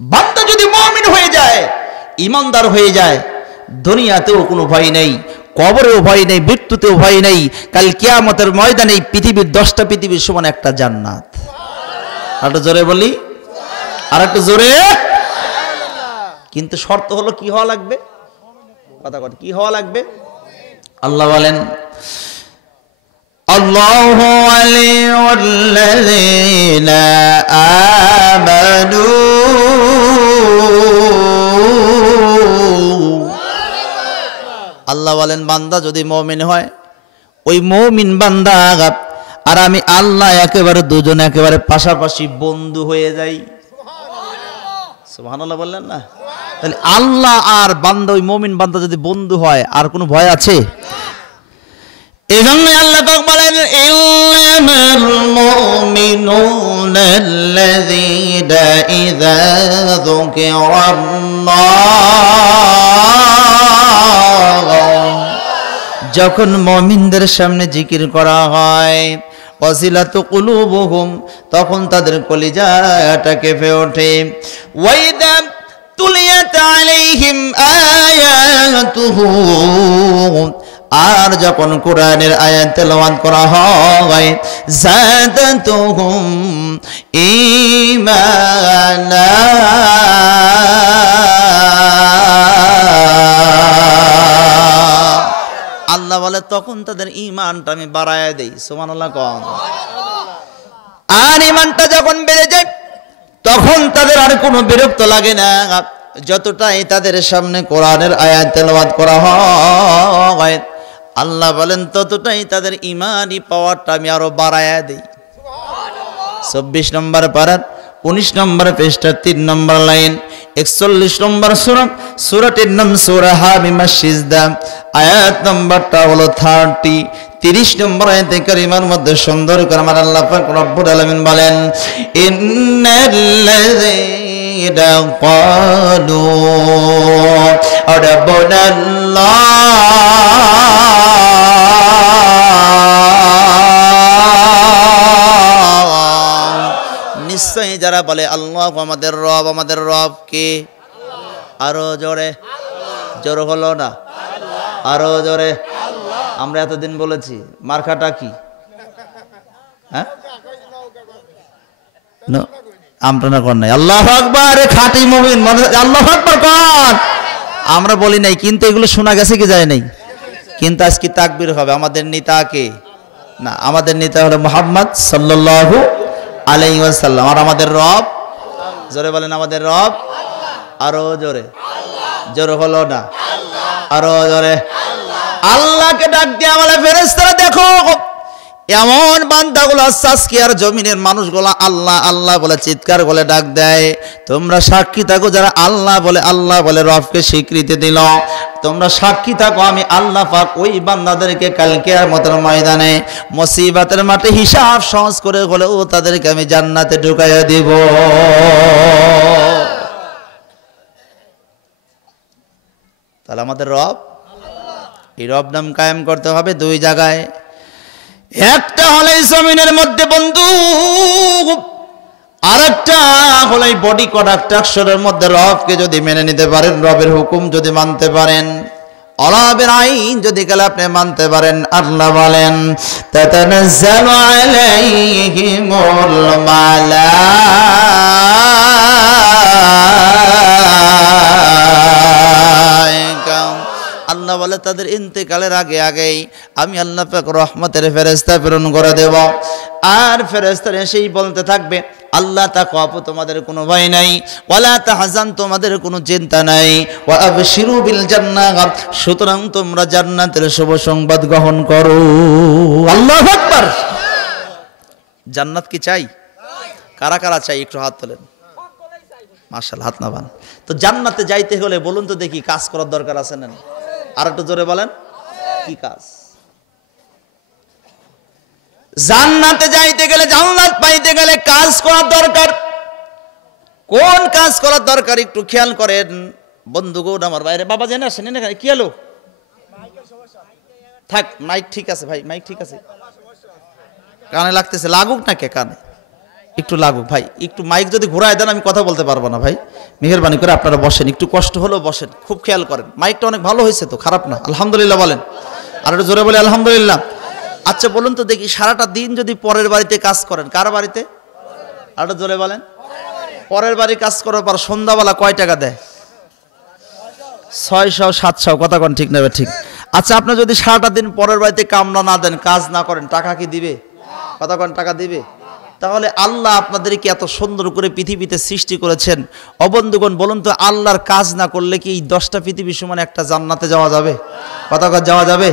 বান্দা যদি মুমিন হয়ে যায়, ঈমানদার হয়ে যায়, দুনিয়াতেও কোনো ভয় নেই, কবরেও ভয় নেই, মৃত্যুতেও ভয় নেই, কাল কিয়ামতের ময়দানে পৃথিবীর 10টা পৃথিবীর সমান একটা জান্নাত। আর একটু জোরে বলি, আর একটু জোরে। কিন্তু শর্ত হলো কি হওয়া লাগবে? কথা কথা, কি হওয়া লাগবে? আল্লাহ বলেন, আল্লাহু ওয়ালিয়ুল্লাযীনা আমানু, আল্লাহ বলেন বান্দা যদি মুমিন হয়, ওই মুমিন বান্দা আর আমি আল্লাহ একেবারে দুজন একেবারে পাশাপাশি বন্ধু হয়ে যাই। সুবহানাল্লাহ বললেন না? তাহলে আল্লাহ আর বান্দা, ওই মুমিন বান্দা যদি বন্ধু হয়, আর কোনো ভয় আছে? এজন্য আল্লাহ পাক বলেন, ইন্নামাল মুমিনুনা আল্লাযীনা ইযা যুকিরাল্লাহ, যখন মুমিনদের সামনে জিকির করা হয়, ওয়াজিলাতু কুলুবুহুম, তখন তাদের কলিজাটা কেঁপে ওঠে। ওয়াইদা তুলিয়াত আলাইহিম আয়াতুহু, আর যখন কোরআনের আয়াত তেলাওয়াত করা হয়, যাদাতুহুম ঈমানা, আল্লাহ বলে তখন তাদের ঈমানটা আমি বাড়ায়া দেই। সুবহানাল্লাহ কোন। আর ঈমানটা যখন বেড়ে যায়, তখন তাদের আর কোনো বিরক্ত লাগে না। যতটাই তাদের সামনে কোরআনের আয়াত তেলাওয়াত করা হয়, আল্লাহ বলেন ততটাই তাদের ঈমানি পাওয়ারটা আমি আরো বাড়ায়া দেই। 24 নম্বর পারার 19 নম্বর পৃষ্ঠা 3 নম্বর লাইন, 41 নম্বর সূরা, সূরাটির নাম সূরা হামিমাস সিজদা, আয়াত নম্বরটা হলো 30। 30 নম্বর আয়াতে কারিমার মধ্যে সুন্দর করে আমার আল্লাহ পাক রব্বুল আলামিন বলেন, ইন্নাল্লাযীনা ক্বালু রাব্বুনাল্লাহ, নিশ্চয়ই যারা বলে আল্লাহ আমাদের রব, আমাদের রব কে? আরো জোরে, জোর হলো না, আরো জোরে। আমরা এতদিন বলেছি মার্কাটা কি? হ্যাঁ, আমরা না কর নাই আল্লাহু আকবার, খাঁটি মুমিন আল্লাহু আকবার কর। আমরা বলি নাই, কিন্তু এগুলো শোনা গেছে কি যায় নাই? কিন্তু আজকে তাকবীর হবে। আমাদের নেতা কে? না, আমাদের নেতা হলো মুহাম্মদ সাল্লাল্লাহু আলাইহি ওয়াসাল্লাম। আর আমাদের রব, জোরে বলেন আমাদের রব, আরো জোরে, জোরে হলো না, আরো জোরে। আল্লাহকে ডাক দিয়ে বলে, ফেরেশতারা দেখো এমন বান্দাগুলো আজকে আর জমিনের মানুষগুলো আল্লাহ আল্লাহ বলে চিৎকার বলে ডাক দেয়। তোমরা সাক্ষী থাকো, যারা আল্লাহ বলে রবকে স্বীকৃতি দিল, তোমরা সাক্ষী থাকো আমি আল্লাহ পাক ওই বান্দাদেরকে কাল কিয়ামতের ময়দানে মুসিবতের মাঠে হিসাব সহজ করে হলেও তাদেরকে আমি জান্নাতে ঢুকাইয়া দিব। তাহলে আমাদের রব, এই রব নাম কায়েম করতে হবে দুই জায়গায়। একটা হলো এই জমিনের মধ্যে বন্ধু, আর একটা হলো এই বডি কন্ট্রাকশনের মধ্যে রবকে যদি মেনে নিতে পারেন, রবের হুকুম যদি মানতে পারেন, রবের আইন যদি কাল আপনি মানতে পারেন, আল্লাহ বলেন তাতানাজ্জালু আলাইহিমুল মালায়েকা, আল্লাহ বলে তাদের ইন্তেকালের আগে আগেই আমি আল্লাহ পাক রহমতের ফেরেশতা প্রেরণ করে দেব। আর ফেরেশতারা এসেই বলতে থাকবে, আল্লাহ তাকওয়া, তোমাদের কোনো ভয় নাই, ওয়ালা তাহজান, তোমাদের কোনো চিন্তা নাই, ওয়া আবশিরু বিল জান্নাহ, সুতরাং তোমরা জান্নাতের শুভ সংবাদ গ্রহণ করো। আল্লাহু আকবার। জান্নাত কি চাই? কারা কারা চাই একটু হাত তোলেন। মাশাআল্লাহ, হাত নামান। তো জান্নাতে যাইতে হলে বলুন তো দেখি, কাজ করার দরকার আছে না? আর একটু জোরে বলেন, কি কাজ? জান্নাতে যাইতে গেলে, জান্নাত পাইতে গেলে কাজ করার দরকার। কোন কাজ করার দরকার একটু খেয়াল করেন বন্ধুগণ আমার। বাইরে বাবা জেনে আসেন, এখানে কি হলো? থাক, মাইক ঠিক আছে ভাই, মাইক ঠিক আছে, কানে লাগতেছে, লাগুক না কে কানে? একটু লাগুক ভাই, একটু মাইক যদি ঘুরায় দেন আমি কথা বলতে পারবো না ভাই, মেহেরবানি করে আপনারা বসেন, একটু কষ্ট হলেও বসেন, খুব খেয়াল করেন। মাইকটা অনেক ভালো হয়েছে তো, খারাপ না, আলহামদুলিল্লাহ বলেন, আর একটু জোরে বলে আলহামদুলিল্লাহ। আচ্ছা বলুন তো দেখি, সারাটা দিন যদি পরের বাড়িতে কাজ করেন, কার বাড়িতে, আর একটু জোরে বলেন, পরের বাড়ি কাজ করার পর সন্ধ্যাবেলা কয় টাকা দেয়? 600 700, কথা কোন ঠিক নেবে ঠিক। আচ্ছা আপনি যদি সারাটা দিন পরের বাড়িতে কামলা না দেন, কাজ না করেন, টাকা কি দিবে? কথা কোন টাকা দিবে? তাহলে আল্লাহ আপনাদেরকে এত সুন্দর করে পৃথিবীতে সৃষ্টি করেছেন, অবন্ধুগণ বলুন তো আল্লাহর কাজ না করলে কি এই 10টা পৃথিবী সমান একটা জান্নাতে যাওয়া যাবে? কথা কোন যাওয়া যাবে?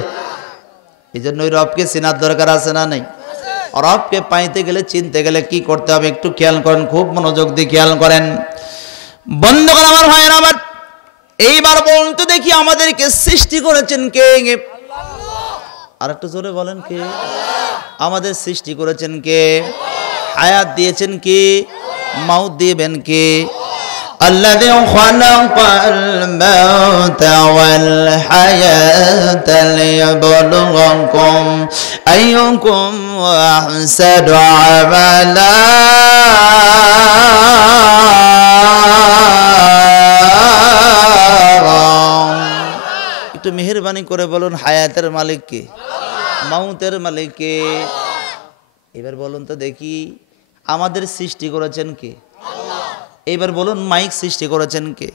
এই জন্য ওই রবকে চেনার দরকার আছে না নেই? রবকে পাইতে গেলে, চিনতে গেলে কি করতে হবে একটু খেয়াল করেন, খুব মনোযোগ দিয়ে খেয়াল করেন। বন্ধুগণ আমার ভাইয়েরা আমার, এইবার বলুন তো দেখি আমাদেরকে সৃষ্টি করেছেন কে? আর একটু জোরে বলেন, কে? আমাদের সৃষ্টি করেছেন কে? হায়াত দিয়েছেন কে? মাউত দিবেন কে? الذي خلق الموت والحياة ليبلوكم أيكم أحسن عملا একটু মেহেরবানি করে বলুন, হায়াতের মালিক কে? মাউতের মালিক কে? এবার বলুন তো দেখি আমাদের সৃষ্টি করেছেন কে? এবার বলুন মাইক সৃষ্টি করেছেন কে?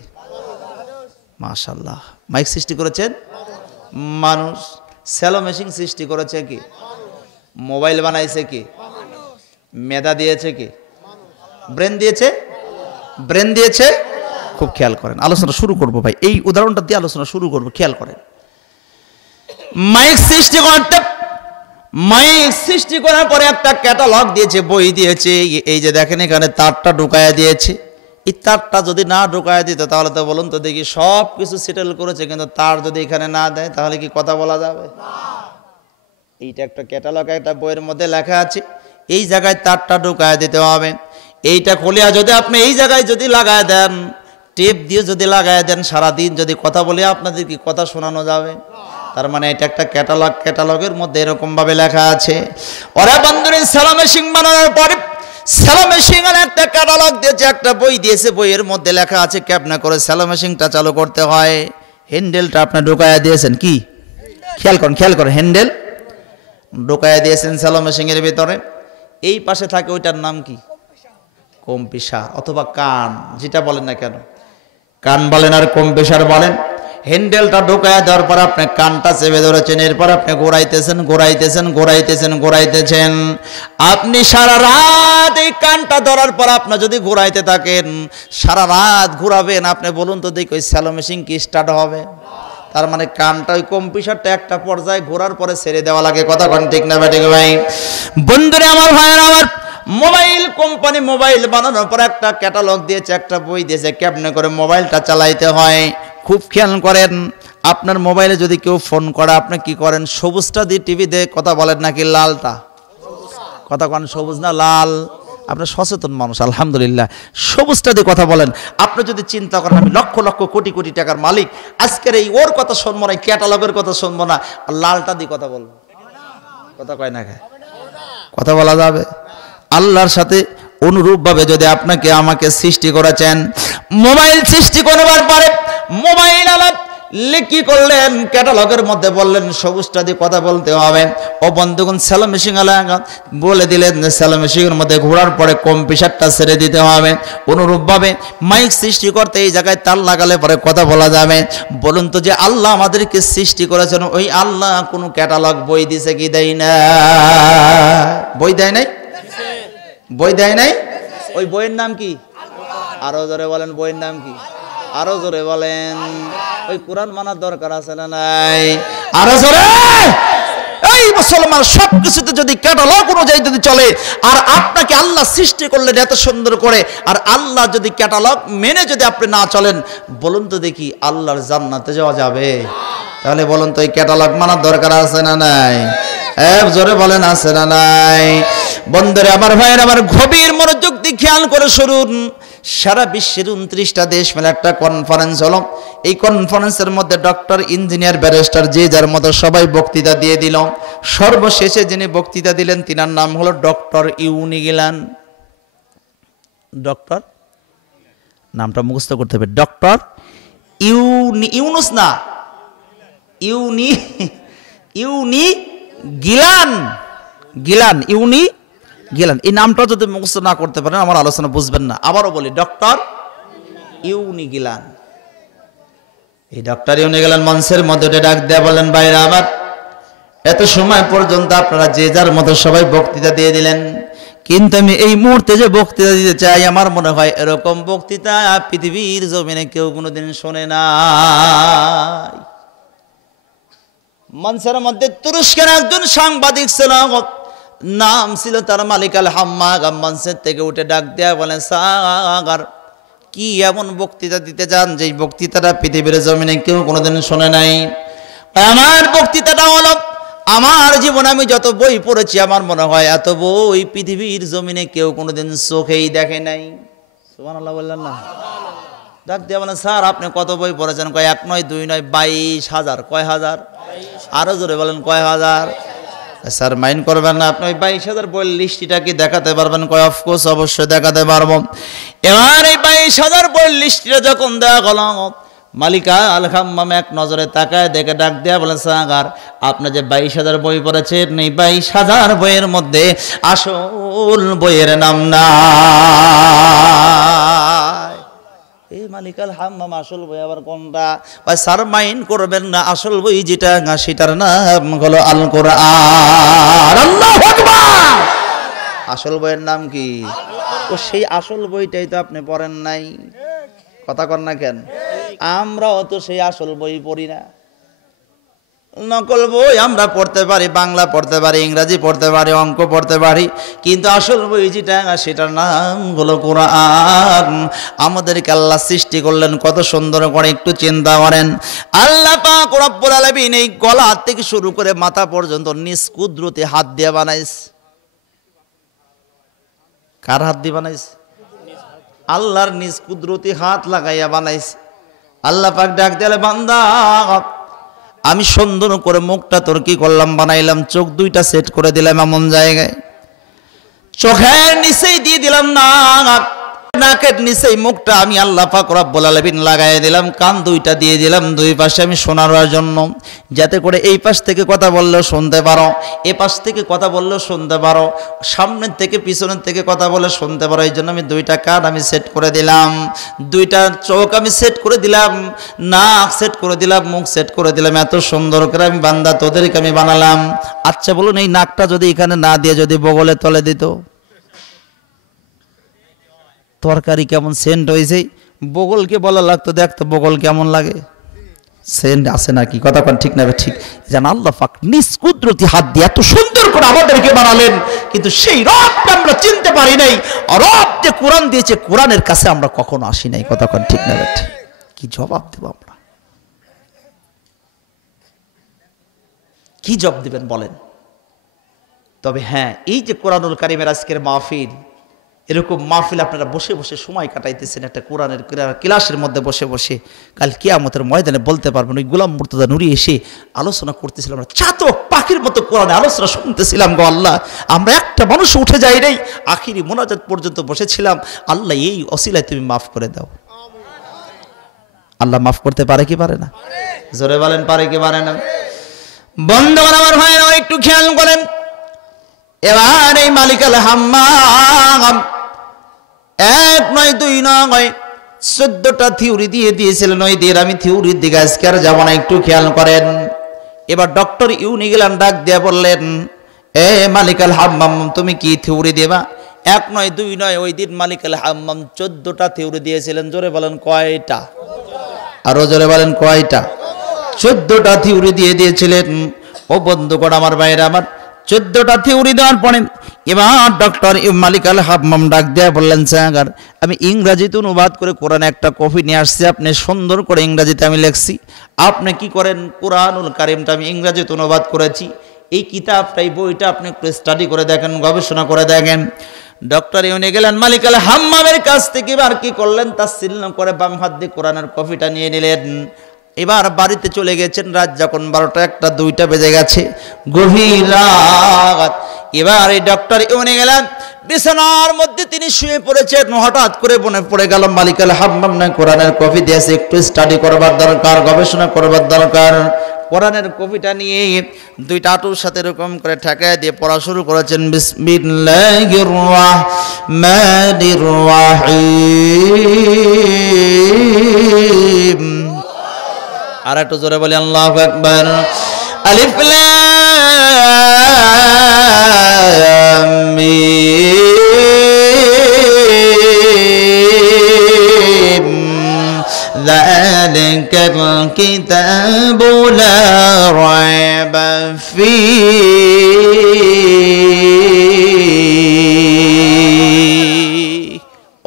মাশাআল্লাহ, মাইক সৃষ্টি করেছেন মানুষ। স্যালো মেশিন সৃষ্টি করেছে কে? মোবাইল বানাইছে কে? মেধা দিয়েছে কে? ব্রেন দিয়েছে? ব্রেন দিয়েছে? খুব খেয়াল করেন, আলোচনা শুরু করব ভাই, এই উদাহরণটা দিয়ে আলোচনা শুরু করব, খেয়াল করেন। মাইক সৃষ্টি করতে, মাইক সৃষ্টি করার পরে একটা ক্যাটালগ দিয়েছে, বই দিয়েছে। এই যে দেখেন এখানে তারটা ঢুকায়া দিয়েছে, এই তারটা যদি না ঢুকায়া দিত তাহলে তো বলুন তো দেখি সব কিছু সেটেল করেছে, কিন্তু তার যদি এখানে না দেয় তাহলে কি কথা বলা যাবে? এইটা একটা ক্যাটালগ, একটা বইয়ের মধ্যে লেখা আছে, এই জায়গায় তারটা ঢুকায়া দিতে হবে। এইটা খুলিয়া যদি আপনি এই জায়গায় যদি লাগায় দেন, টেপ দিয়ে যদি লাগায় দেন, সারাদিন যদি কথা বলে আপনাদের কি কথা শোনানো যাবে? তার মানে এটা একটা ক্যাটালগ, ক্যাটালগের মধ্যে এরকম ভাবে লেখা আছে। ওরা বন্ধুরে স্যালো মেশিন বানানোর পরে স্যালো মেশিনের একটা ক্যাটালগ দিয়েছে, একটা বই দিয়েছে, বইয়ের মধ্যে লেখা আছে কেমনে করে স্যালো মেশিনটা চালু করতে হয়। হ্যান্ডেলটা আপনি ঢোকায়া দিয়েছেন, কি খেয়াল করেন, খেয়াল করেন, হ্যান্ডেল ঢোকায়া দিয়েছেন স্যালো মেশিনের ভিতরে। এই পাশে থাকে ওইটার নাম কি? কম্পিসার অথবা কান, যেটা বলেন না কেন, কান বলেন আর কম্পিসার বলেন। হ্যান্ডেলটা ঢোকায় দেওয়ার পর আপনি কানটা চেপে ধরেছেন, এরপর আপনি ঘোরাইতেছেন ঘোরাইতেছেন ঘোরাইতেছেন ঘোরাইতেছেন। আপনি সারা রাত এই কানটা ধরার পর আপনি যদি ঘোরাইতে থাকেন, সারা রাত ঘোরাবেন, আপনি বলুন তো দেখি ওই স্যালো মেশিন কি স্টার্ট হবে? তার মানে কানটা, ওই কম্পিউটারটা একটা পর্যায়ে ঘোরার পরে ছেড়ে দেওয়া লাগে। কথা কোন ঠিক না ঠিক ভাই? বন্ধুরে আমার ভাইয়ের আমার, মোবাইল কোম্পানি মোবাইল বানানোর পর একটা ক্যাটালগ দিয়েছে, একটা বই দিয়েছে কেমনে করে মোবাইলটা চালাইতে হয়। খুব খেয়াল করেন, আপনার মোবাইলে যদি কেউ ফোন করে আপনি কি করেন? সবুজটা দিয়ে টিভি দিয়ে কথা বলেন নাকি লালটা? কথা কোন সবুজ না লাল? আপনার সচেতন মানুষ আলহামদুলিল্লাহ, সবুজটা দিয়ে কথা বলেন। আপনি যদি চিন্তা করেন আমি লক্ষ লক্ষ কোটি কোটি টাকার মালিক, আজকের এই ওর কথা শুনবো না, ক্যাটালগের কথা শুনবো না, আর লালটা দিয়ে কথা বলবো, কথা কয় না? কথা বলা যাবে? আল্লাহর সাথে অনুরূপভাবে যদি আপনাকে আমাকে সৃষ্টি করেছেন, মোবাইল সৃষ্টি করবার পরে মোবাইল আলাপ কি করলেন? ক্যাটালগের মধ্যে বললেন সবুজটা দিয়ে কথা বলতে হবে। ও বন্ধুগণ স্যালো মেশিন বলে দিলেন স্যালো মেশিনের মধ্যে ঘোরার পরে কম্পিউটারটা ছেড়ে দিতে হবে। অনুরূপভাবে মাইক সৃষ্টি করতে এই জায়গায় তার লাগালে পরে কথা বলা যাবে। বলুন তো যে আল্লাহ আমাদেরকে সৃষ্টি করেছেন, ওই আল্লাহ কোনো ক্যাটালগ বই দিছে কি দেয় না? বই দেয় নাই? বই দেয় নাই? ওই বইয়ের নাম কি? আরো জোরে বলেন, বইয়ের নাম কি? আরো জোরে বলেন। ওই কোরআন মানার দরকার আছে না নাই? আরো জোরে। এই মুসলমান, সবকিছুতে যদি ক্যাটালগ অনুযায়ী যদি চলে, আর আপনাকে আল্লাহ সৃষ্টি করলেন এত সুন্দর করে, আর আল্লাহ যদি ক্যাটালগ মেনে যদি আপনি না চলেন, বলুন তো দেখি আল্লাহর জান্নাতে যাওয়া যাবে? তাহলে বলুন তো এই ক্যাটালগ মানার দরকার আছে না নাই? জোরে বলেন আছে না নাই? বন্ধুরে আমার ভাইয়ের আমার, গভীর মনোযোগ দিয়ে খেয়াল করে শুনুন। সারা বিশ্বের 29টা দেশ মিলে একটা কনফারেন্স হলো। এই কনফারেন্সের মধ্যে ডক্টর, ইঞ্জিনিয়ার, ব্যারিস্টার যে যার মতো সবাই বক্তৃতা দিয়ে দিল। সর্বশেষে যিনি বক্তৃতা দিলেন তিনার নাম হলো ডক্টর ইউনিগিলান। ডক্টর নামটা মুখস্থ করতে হবে, ডক্টর ইউনুস না, ইউনি গিলান, এই নামটা যদি মুখস্থ না করতে পারেন আমার আলোচনা বুঝবেন না। আবারও বলি, ডক্টর ইউনি গিলান। এই ডক্টর ইউনি গিলান মঞ্চের মধ্যে ডাক দেয়া বলেন, ভাইরা আমার, এত সময় পর্যন্ত আপনারা যে যার মতো সবাই বক্তৃতা দিয়ে দিলেন, কিন্তু আমি এই মুহূর্তে যে বক্তৃতা দিতে চাই, আমার মনে হয় এরকম বক্তৃতা পৃথিবীর জমিনে কেউ কোনোদিন শোনে নাই। মঞ্চের মধ্যে তুরস্কের একজন সাংবাদিক ছিল, নাম ছিল তার মালিক আল হাম্মাদ। মঞ্চের থেকে উঠে ডাক দেয়া বলেন, স্যার কি এমন বক্তৃতা দিতে চান যে বক্তৃতাটা পৃথিবীর জমিনে কেউ কোনোদিন শোনে নাই? আমার বক্তৃতাটা হলো, আমার জীবনে আমি যত বই পড়েছি, আমার মনে হয় এত বই পৃথিবীর জমিনে কেউ কোনোদিন চোখেই দেখে নাই। সুবহানাল্লাহ বললেন না? ডাক দিয়ে বলেন, স্যার আপনি কত বই পড়েছেন? কয় 1 নয় 2 নয় 22,000। কয় হাজার? আরো জোরে বলেন, কয় হাজার? স্যার মাইন্ড করবেন না, আপনি ওই 22,000 বইয়ের লিস্টটা কি দেখাতে পারবেন? কয় অফকোর্স, অবশ্যই দেখাতে পারবো। এবার এই 22,000 বইয়ের লিস্টটা যখন দেওয়া গেল, মালিকা আল হাম্মাম এক নজরে তাকায় দেখে ডাক দেয়া বলেন, স্যার আপনি যে 22,000 বই পড়েছেন, এই 22,000 বইয়ের মধ্যে আসল বইয়ের নাম নাই। এই মালিক আল হাম্মাম আসল বই আবার কোনটা? ভাই স্যার মাইন্ড করবেন না, আসল বই যেটা সেটার নাম হলো আল কোরআন। আল্লাহু আকবার। আসল বইয়ের নাম কি? তো সেই আসল বইটাই তো আপনি পড়েন নাই। কথা কর না কেন? আমরাও তো সেই আসল বই পড়ি না, নকল বই আমরা পড়তে পারি, বাংলা পড়তে পারি, ইংরাজি পড়তে পারি, অঙ্ক পড়তে পারি, কিন্তু আসল বই যেটা সেটার নাম হলো কোরআন। আমাদেরকে আল্লাহ সৃষ্টি করলেন কত সুন্দর করে, একটু চিন্তা করেন। আল্লাহ পাক রব্বুল আলামিন এই গলা থেকে শুরু করে মাথা পর্যন্ত নিজ কুদরতে হাত দিয়ে বানাইছে। কার হাত দিয়ে বানাইছে? আল্লাহর নিজ কুদরতি হাত লাগাইয়া বানাইছে। আল্লাহ পাক ডাক দিলে, বান্দা আমি সুন্দর করে মুখটা তোর কি করলাম, বানাইলাম, চোখ দুইটা সেট করে দিলাম এমন জায়গায়, চোখের নিচেই দিয়ে দিলাম নাক, নাকের নিচেই মুখটা আমি আল্লাহ পাক রব্বুল আলামিন লাগাই দিলাম, কান দুইটা দিয়ে দিলাম দুই পাশে আমি শোনার জন্য, যাতে করে এই পাশ থেকে কথা বললেও শুনতে পারো, এ পাশ থেকে কথা বললেও শুনতে পারো, সামনের থেকে পিছনের থেকে কথা বলে শুনতে পারো। এই জন্য আমি দুইটা কান আমি সেট করে দিলাম, দুইটা চোখ আমি সেট করে দিলাম, নাক সেট করে দিলাম, মুখ সেট করে দিলাম। এত সুন্দর করে আমি বান্দা তোদেরকে আমি বানালাম। আচ্ছা বলুন, এই নাকটা যদি এখানে না দিয়ে যদি বগলে তলে দিত, তরকারি কেমন সেন্ট হয়েছে, বগলকে বলা লাগতো, দেখতো বগল কেমন লাগে, সেন্ট আছে নাকি? কথা কোন ঠিক না? ঠিক জান আল্লাহ পাক নিজ কুদরতি হাত দিয়ে এত সুন্দর করে আমাদেরকে বানালেন, কিন্তু সেই রবকে আমরা চিনতে পারি নাই। রব যে কোরআন দিয়েছে, কোরআনের কাছে আমরা কখনো আসি নাই। কথা কোন ঠিক না? ঠিক। কি জবাব দেব আমরা? কি জবাব দিবেন বলেন? তবে হ্যাঁ, এই যে কোরআনুল কারীমের আজকের মাহফিল, এরকম মাহফিল আপনারা বসে বসে সময় কাটাইতেছেন একটা কোরআনের ক্লাসের মধ্যে বসে বসে, কাল কিয়ামতের ময়দানে বলতে পারবেন ওই গোলাম মুর্তজা নুরি এসে আলোচনা করতেছিলাম, আমরা চাতক পাখির মতো কোরআনে আলোচনা শুনতেছিলাম। গো আল্লাহ, আমরা একটা মানুষ উঠে যাই নাই, আখিরি মোনাজাত পর্যন্ত বসেছিলাম। আল্লাহ এই অসিলায় তুমি মাফ করে দাও। আল্লাহ মাফ করতে পারে কি পারে না? জোরে বলেন, পারে কি পারে না? বন্ধুগণ আমার ভাইরা একটু খেয়াল করেন। এবার এই মালিক আল হাম্মাম 1 নয় 2 নয় 14টা থিওরি দিয়ে দিয়েছিলেন। ওই দিয়ে আমি থিওরির দিকে আজকে আর যাবো না, একটু খেয়াল করেন। এবার ডক্টর ইউনি গিলান ডাক দিয়ে বললেন, এ মালিক আল হাম্মাম তুমি কি থিওরি দেবা? 1 নয় 2 নয়, ওই দিন মালিক আল হাম্মাম 14টা থিওরি দিয়েছিলেন। জোরে বলেন কয়টা? আরো জোরে বলেন কয়টা? 14টা থিওরি দিয়ে দিয়েছিলেন। ও বন্ধুগণ আমার ভাইরা আমার, 14টা থিওরি দেওয়ার পরে এবার ডক্টর মালিক আল হাম্মাম ডাক দেয়া বললেন, স্যার আমি ইংরাজিতে অনুবাদ করে কোরআনে একটা কপি নিয়ে আসছি, আপনি সুন্দর করে ইংরাজিতে আমি লিখছি, আপনি কি করেন কোরআনুল কারীমটা আমি ইংরাজিতে অনুবাদ করেছি, এই কিতাবটা এই বইটা আপনি একটু স্টাডি করে দেখেন, গবেষণা করে দেখেন। ডক্টর ইউনি গেলেন মালিক আল হাম্মামের কাছ থেকে, এবার কি করলেন, তাসসিল করে বাম হাত দিয়ে কোরআনের কপিটা নিয়ে নিলেন। এবার বাড়িতে চলে গেছেন। রাত যখন 12টা 1টা 2টা বেজে গেছে, গভীর রাত। এবার এই ডক্টর ইউনি গেলেন বিছানার মধ্যে তিনি শুয়ে পড়েছেন, হঠাৎ করে মনে পড়ে গেল মালিকাল হাম্মাম না কোরআনের কপি দিয়েছে, একটু স্টাডি করবার দরকার, গবেষণা করবার দরকার। কোরআনের কপিটা নিয়ে দুইটা হাঁটুর সাথে এরকম করে ঠেকায় দিয়ে পড়া শুরু করেছেন। বিসমিল্লাহির রাহমানির রাহিম। আর একটু জোরে বলি আল্লাহু আকবার। আলিফ লাম মিম যালিকাল কিতাবু লা রাইবা ফীহি।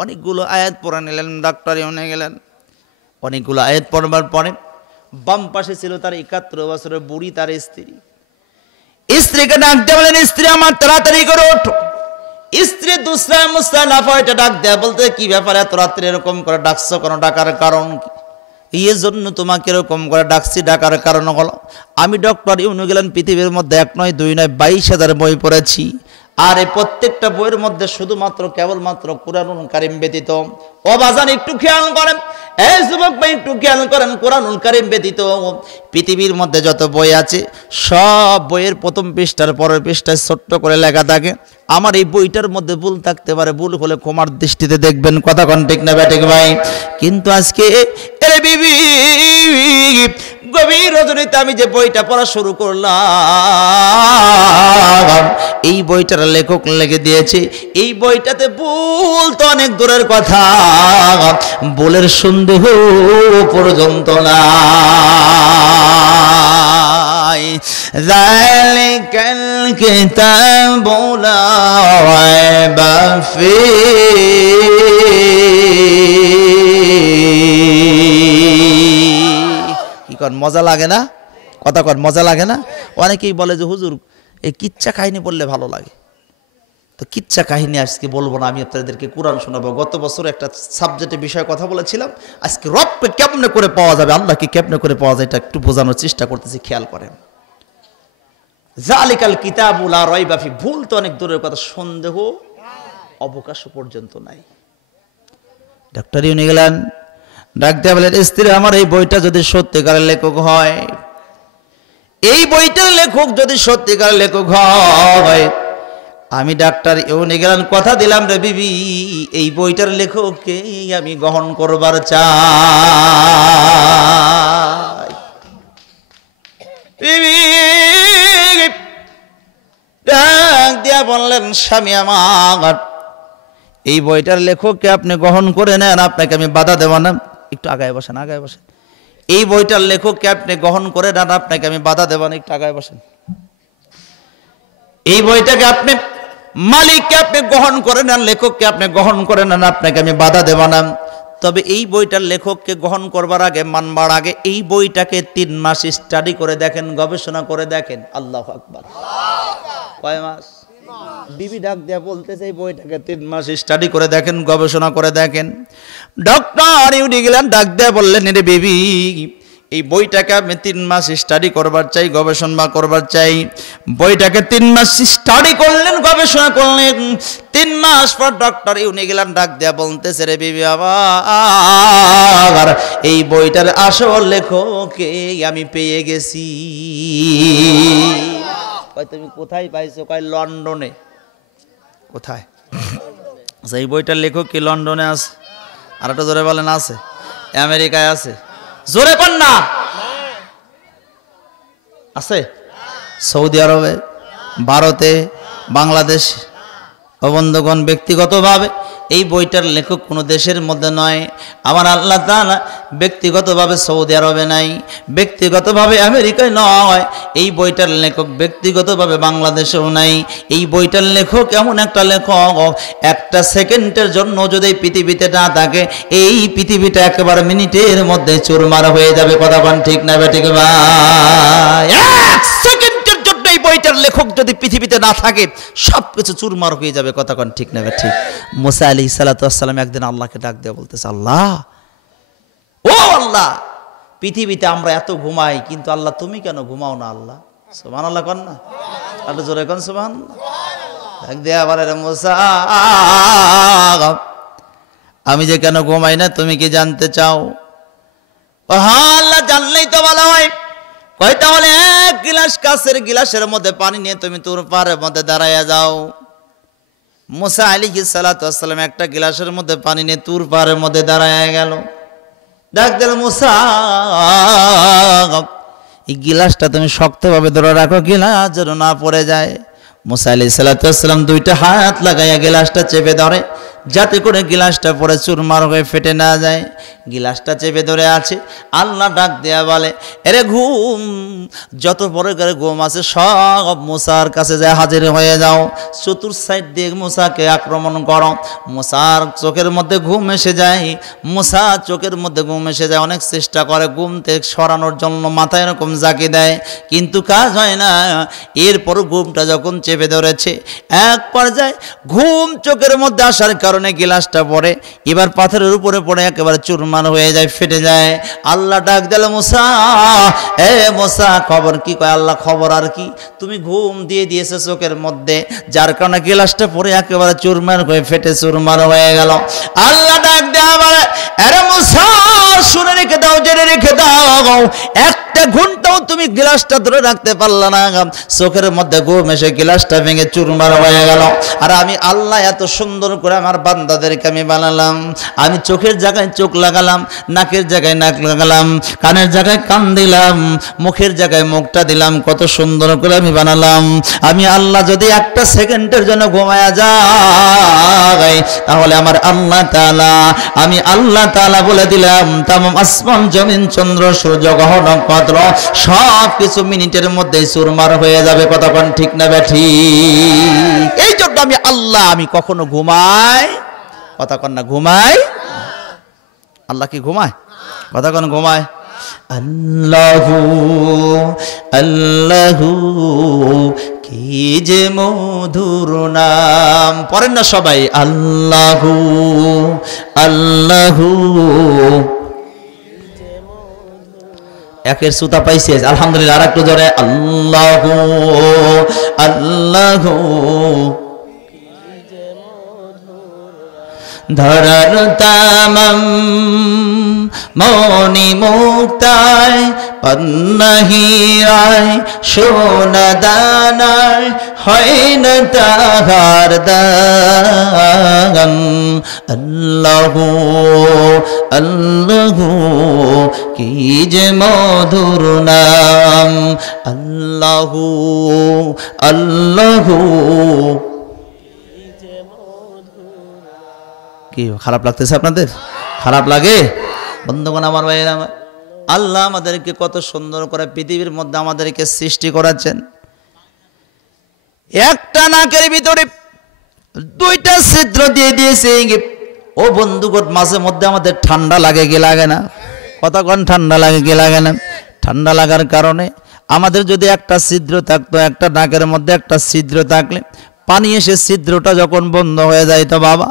অনেকগুলো আয়াত পড়ে নিলেন, ডাক্তারি হয়ে গেলেন। অনেকগুলো আয়াত পড়বার পরে বাম পাশে ছিল তার ৭১ বছরের বুড়ি, তার স্ত্রী। স্ত্রীকে ডাক দিয়ে বলেন, স্ত্রী আমার তাড়াতাড়ি করে ওঠো। স্ত্রী দুসরা মুস্তানাফা এটা ডাক দেয়া বলতে, কি ব্যাপার এত রাত্রে এরকম করে ডাকছো, কোনো ডাকার কারণ কি? এই জন্য তোমাকে এরকম করে ডাকছি, ডাকার কারণ হলো আমি ডক্টর ইউনুগেলান পৃথিবীর মধ্যে ১ নয় ২ নয় ২২,০০০ বই পড়েছি। আর এই প্রত্যেকটা বইয়ের মধ্যে শুধুমাত্র কেবলমাত্র কুরআনুল কারীম ব্যতীত, ও বাজান একটু খেয়াল করেন, এই যুবক ভাই একটু খেয়াল করেন, কুরআনুল কারীম ব্যতীত পৃথিবীর মধ্যে যত বই আছে সব বইয়ের প্রথম পৃষ্ঠার পরের পৃষ্ঠায় ছোট্ট করে লেখা থাকে। আমার এই বইটার মধ্যে ভুল থাকতে পারে, ভুল হলে ক্ষমার দৃষ্টিতে দেখবেন, কথা কোন ঠিক না ব্যাটিক ভাই? কিন্তু আজকে এরে বিবি গভীর রজনীতে আমি যে বইটা পড়া শুরু করলাম, এই বইটার লেখক লিখে দিয়েছে, এই বইটাতে ভুল তো অনেক দূরের কথা, ভুলের সন্দেহ পর্যন্ত নাই। যালিকাল কিতাবু লা রাইবা ফীহি। মজা লাগে না? কথা কর, মজা লাগে না? অনেকেই বলে যে হুজুর এই কিচ্ছা কাহিনী বললে ভালো লাগে। তো কিচ্ছা কাহিনী আজকে বলবো না, আমি আপনাদেরকে কোরআন শোনাবো। গত বছর একটা সাবজেক্টের বিষয়ে কথা বলেছিলাম, আজকে রবকে কেমনে করে পাওয়া যাবে, আল্লাহকে কেমনে করে পাওয়া যায়, এটা একটু বোঝানোর চেষ্টা করতেছি, খেয়াল করেন। যালিকাল কিতাবু লা রাইবা ফীহি, ভুল তো অনেক দূরের কথা, সন্দেহ অবকাশ পর্যন্ত নাই। ডাক্তার ইউনি গেলেন, ডাক দিয়ে বলেন, স্ত্রী আমার এই বইটা যদি সত্যিকারের লেখক হয়, এই বইটার লেখক যদি সত্যিকারের লেখক হয়, আমি ডাক্তার ইউনি গেলেন কথা দিলাম রে বিবি, এই বইটার লেখককে আমি গ্রহণ করবার চাই। বিবি ডাক দিয়া বললেন, স্বামী আমার এই বইটার লেখককে আপনি গ্রহণ করে নেন, আপনাকে আমি বাধা দেব না। একটু আগায় বসেন, আগায় বসেন। এই বইটার লেখককে আপনি গ্রহণ করে নেন, আপনাকে আমি বাধা দেব না। একটু আগায় বসেন। এই বইটাকে আপনি মালিককে আপনি গ্রহণ করে নেন, লেখককে আপনি গ্রহণ করে নেন, আপনাকে আমি বাধা দেব না। তবে এই বইটার লেখককে গ্রহণ করবার আগে, মানবার আগে এই বইটাকে ৩ মাস স্টাডি করে দেখেন, গবেষণা করে দেখেন। আল্লাহু আকবার। কয় মাস? বিবি ডাক দেয়া বলতেছে এই বইটাকে ৩ মাস স্টাডি করে দেখেন, গবেষণা করে দেখেন। ডক্টর ইউনি গেলেন, ডাক দেয়া বললেন, রে বিবি এই বইটাকে আমি ৩ মাস স্টাডি করবার চাই, গবেষণা করবার চাই। বইটাকে ৩ মাস স্টাডি করলেন, গবেষণা করলেন। ৩ মাস পর ডক্টর ইউনি গেলেন, ডাক দেয়া বলতেছে, রে বিবি আবার এই বইটার আসল লেখককে আমি পেয়ে গেছি। তুমি কোথায় পাইছো? কয় লন্ডনে। কোথায়? এই বইটার লেখক কি লন্ডনে আছে? আর একটা জোরে বলেন, আছে? আমেরিকায় আছে? জোরে কোন না? আছে? সৌদি আরবে, ভারতে, বাংলাদেশ। বন্ধুগণ, ব্যক্তিগতভাবে এই বইটার লেখক কোনো দেশের মধ্যে নয়। আমার আল্লাহ তাআলা ব্যক্তিগতভাবে সৌদি আরবে নাই, ব্যক্তিগতভাবে আমেরিকায় নয়। এই বইটার লেখক ব্যক্তিগতভাবে বাংলাদেশেও নাই। এই বইটার লেখক এমন একটা লেখক, একটা সেকেন্ডের জন্য যদি পৃথিবীতে না থাকে, এই পৃথিবীটা একেবারে মিনিটের মধ্যে চুরমার হয়ে যাবে। কথা বলেন ঠিক না বেঠিক ভাই? এক সেকেন্ডের জন্য এই বইটার লেখক যদি পৃথিবীতে না থাকে, সবকিছু চুরমার হয়ে যাবে। কথা কোন ঠিক না ঠিক? মুসা আলাইহিস সালাতু ওয়াস সালাম একদিন আল্লাহকে ডাক দিয়ে বলতেছে, আল্লাহ, ও আল্লাহ, পৃথিবীতে আমরা এত ঘুমাই, কিন্তু আল্লাহ তুমি কেন ঘুমাও না? আল্লাহ সুবহানাল্লাহ কোন না? আল্লাহ জোরে কোন সুবহানাল্লাহ। ডাক দিয়ে আবার মুসা আমি যে কেন ঘুমাই না তুমি কি জানতে চাও? ও হ্যাঁ আল্লাহ, জানলেই তো ভালো হয়। কই তাহলে এক গিলাস কাচের গিলাসের মধ্যে পানি নিয়ে তুমি তোর পাড়ের মধ্যে দাঁড়াইয়া যাও। মুসা আলাইহিস সালাতু ওয়াস সালাম একটা গিলাসের মধ্যে পানি নিয়ে তুর পাড়ের মধ্যে দাঁড়াইয়া গেল। ডাক দিল মুসা এই গিলাসটা তুমি শক্তভাবে ধরে রাখো, গিলাস যেন না পড়ে যায়। মুসা আলাইহিস সালাতু ওয়াস সালাম দুইটা হাত লাগাইয়া গিলাসটা চেপে ধরে যাতে করে গিলাসটা পরে চুরমার হয়ে ফেটে না যায়। গিলাসটা চেপে ধরে আছে। আল্লাহ ডাক দেয়া বলে, এরে ঘুম, যত প্রকারের ঘুম আছে সব মুসার কাছে যায় হাজির হয়ে যাও। চতুর সাইড দিয়ে মুসাকে আক্রমণ করো। মুসার চোখের মধ্যে ঘুম এসে যায়। মুসা চোখের মধ্যে ঘুম এসে যায়, অনেক চেষ্টা করে ঘুম থেকে সরানোর জন্য, মাথায় এরকম জাকি দেয়, কিন্তু কাজ হয় না। এরপরও ঘুমটা যখন চেপে ধরেছে, এক পর্যায়ে ঘুম চোখের মধ্যে আসার কারণে গিলাসটা পড়ে এবার পাথরের উপরে পড়ে একেবারে চুরমার হয়ে যায়, ফেটে যায়। আল্লাহ ডাক দিল মুসা, এ মুসা খবর কি? কয় আল্লাহ খবর আর কি, তুমি ঘুম দিয়ে দিয়েছো চোখের মধ্যে, যার কারণে গিলাসটা পড়ে একেবারে চুরমার হয়ে ফেটে চুরমার হয়ে গেল। আল্লাহ ডাক দেয়া বলে, আরে মুসা শুনে রেখে দাও, জেনে রেখে দাও, একটা ঘন্টাও তুমি গিলাসটা ধরে রাখতে পারলা না, চোখের মধ্যে ঘুম এসে গিলাসটা ভেঙে চুরমার হয়ে গেল। আর আমি আল্লাহ এত সুন্দর করে আমার বান্দাদেরকে আমি বানালাম, আমি চোখের জায়গায় চোখ লাগালাম, নাকের জায়গায় নাক লাগালাম, কানের জায়গায় কান দিলাম, মুখের জায়গায় মুখটা দিলাম, কত সুন্দর করে আমি বানালাম। আমি আল্লাহ যদি একটা সেকেন্ডের জন্য ঘুমায়া যাই তাহলে আমার আল্লাহ তাআলা, আমি আল্লাহ তাআলা বলে দিলাম তামাম আসমান জমিন চন্দ্র সূর্য গ্রহ নক্ষত্র সব কিছু মিনিটের মধ্যে চুরমার হয়ে যাবে। কতক্ষণ ঠিক না ব্যাঠি? এই জন্য আমি আল্লাহ, আমি কখনো ঘুমাই, কতক্ষণ না ঘুমাই। আল্লাহ কি ঘুমায়? কতক্ষণ ঘুমায়? আল্লাহু আল্লাহু কি যে মধুর নাম, পড়েন না সবাই, আল্লাহু আল্লাহু। একের সুতা পাইছে, আলহামদুলিল্লাহ। আর একটু জোরে, আল্লাহু আল্লাহু। ধরার তামাম মনি মুক্তায় পন্নহিরায় সোনা দানায় হয় না তাহার দান। আল্লাহু আল্লাহু কি যে মধুর নাম, আল্লাহু আল্লাহু। কি খারাপ লাগতেছে আপনাদের? খারাপ লাগে? বন্ধুগণ আমার ভাইয়েরা আমার, আল্লাহ আমাদেরকে কত সুন্দর করে পৃথিবীর মধ্যে আমাদেরকে সৃষ্টি করেছেন। একটা নাকের ভিতরে দুইটা ছিদ্র দিয়ে দিয়েছে। ও বন্ধুগণ, মাঝে মধ্যে আমাদের ঠান্ডা লাগে কি লাগে না? কতক্ষণ ঠান্ডা লাগে কি লাগে না? ঠান্ডা লাগার কারণে আমাদের যদি একটা ছিদ্র থাকতো, একটা নাকের মধ্যে একটা ছিদ্র থাকলে পানি এসে ছিদ্রটা যখন বন্ধ হয়ে যায় তো বাবা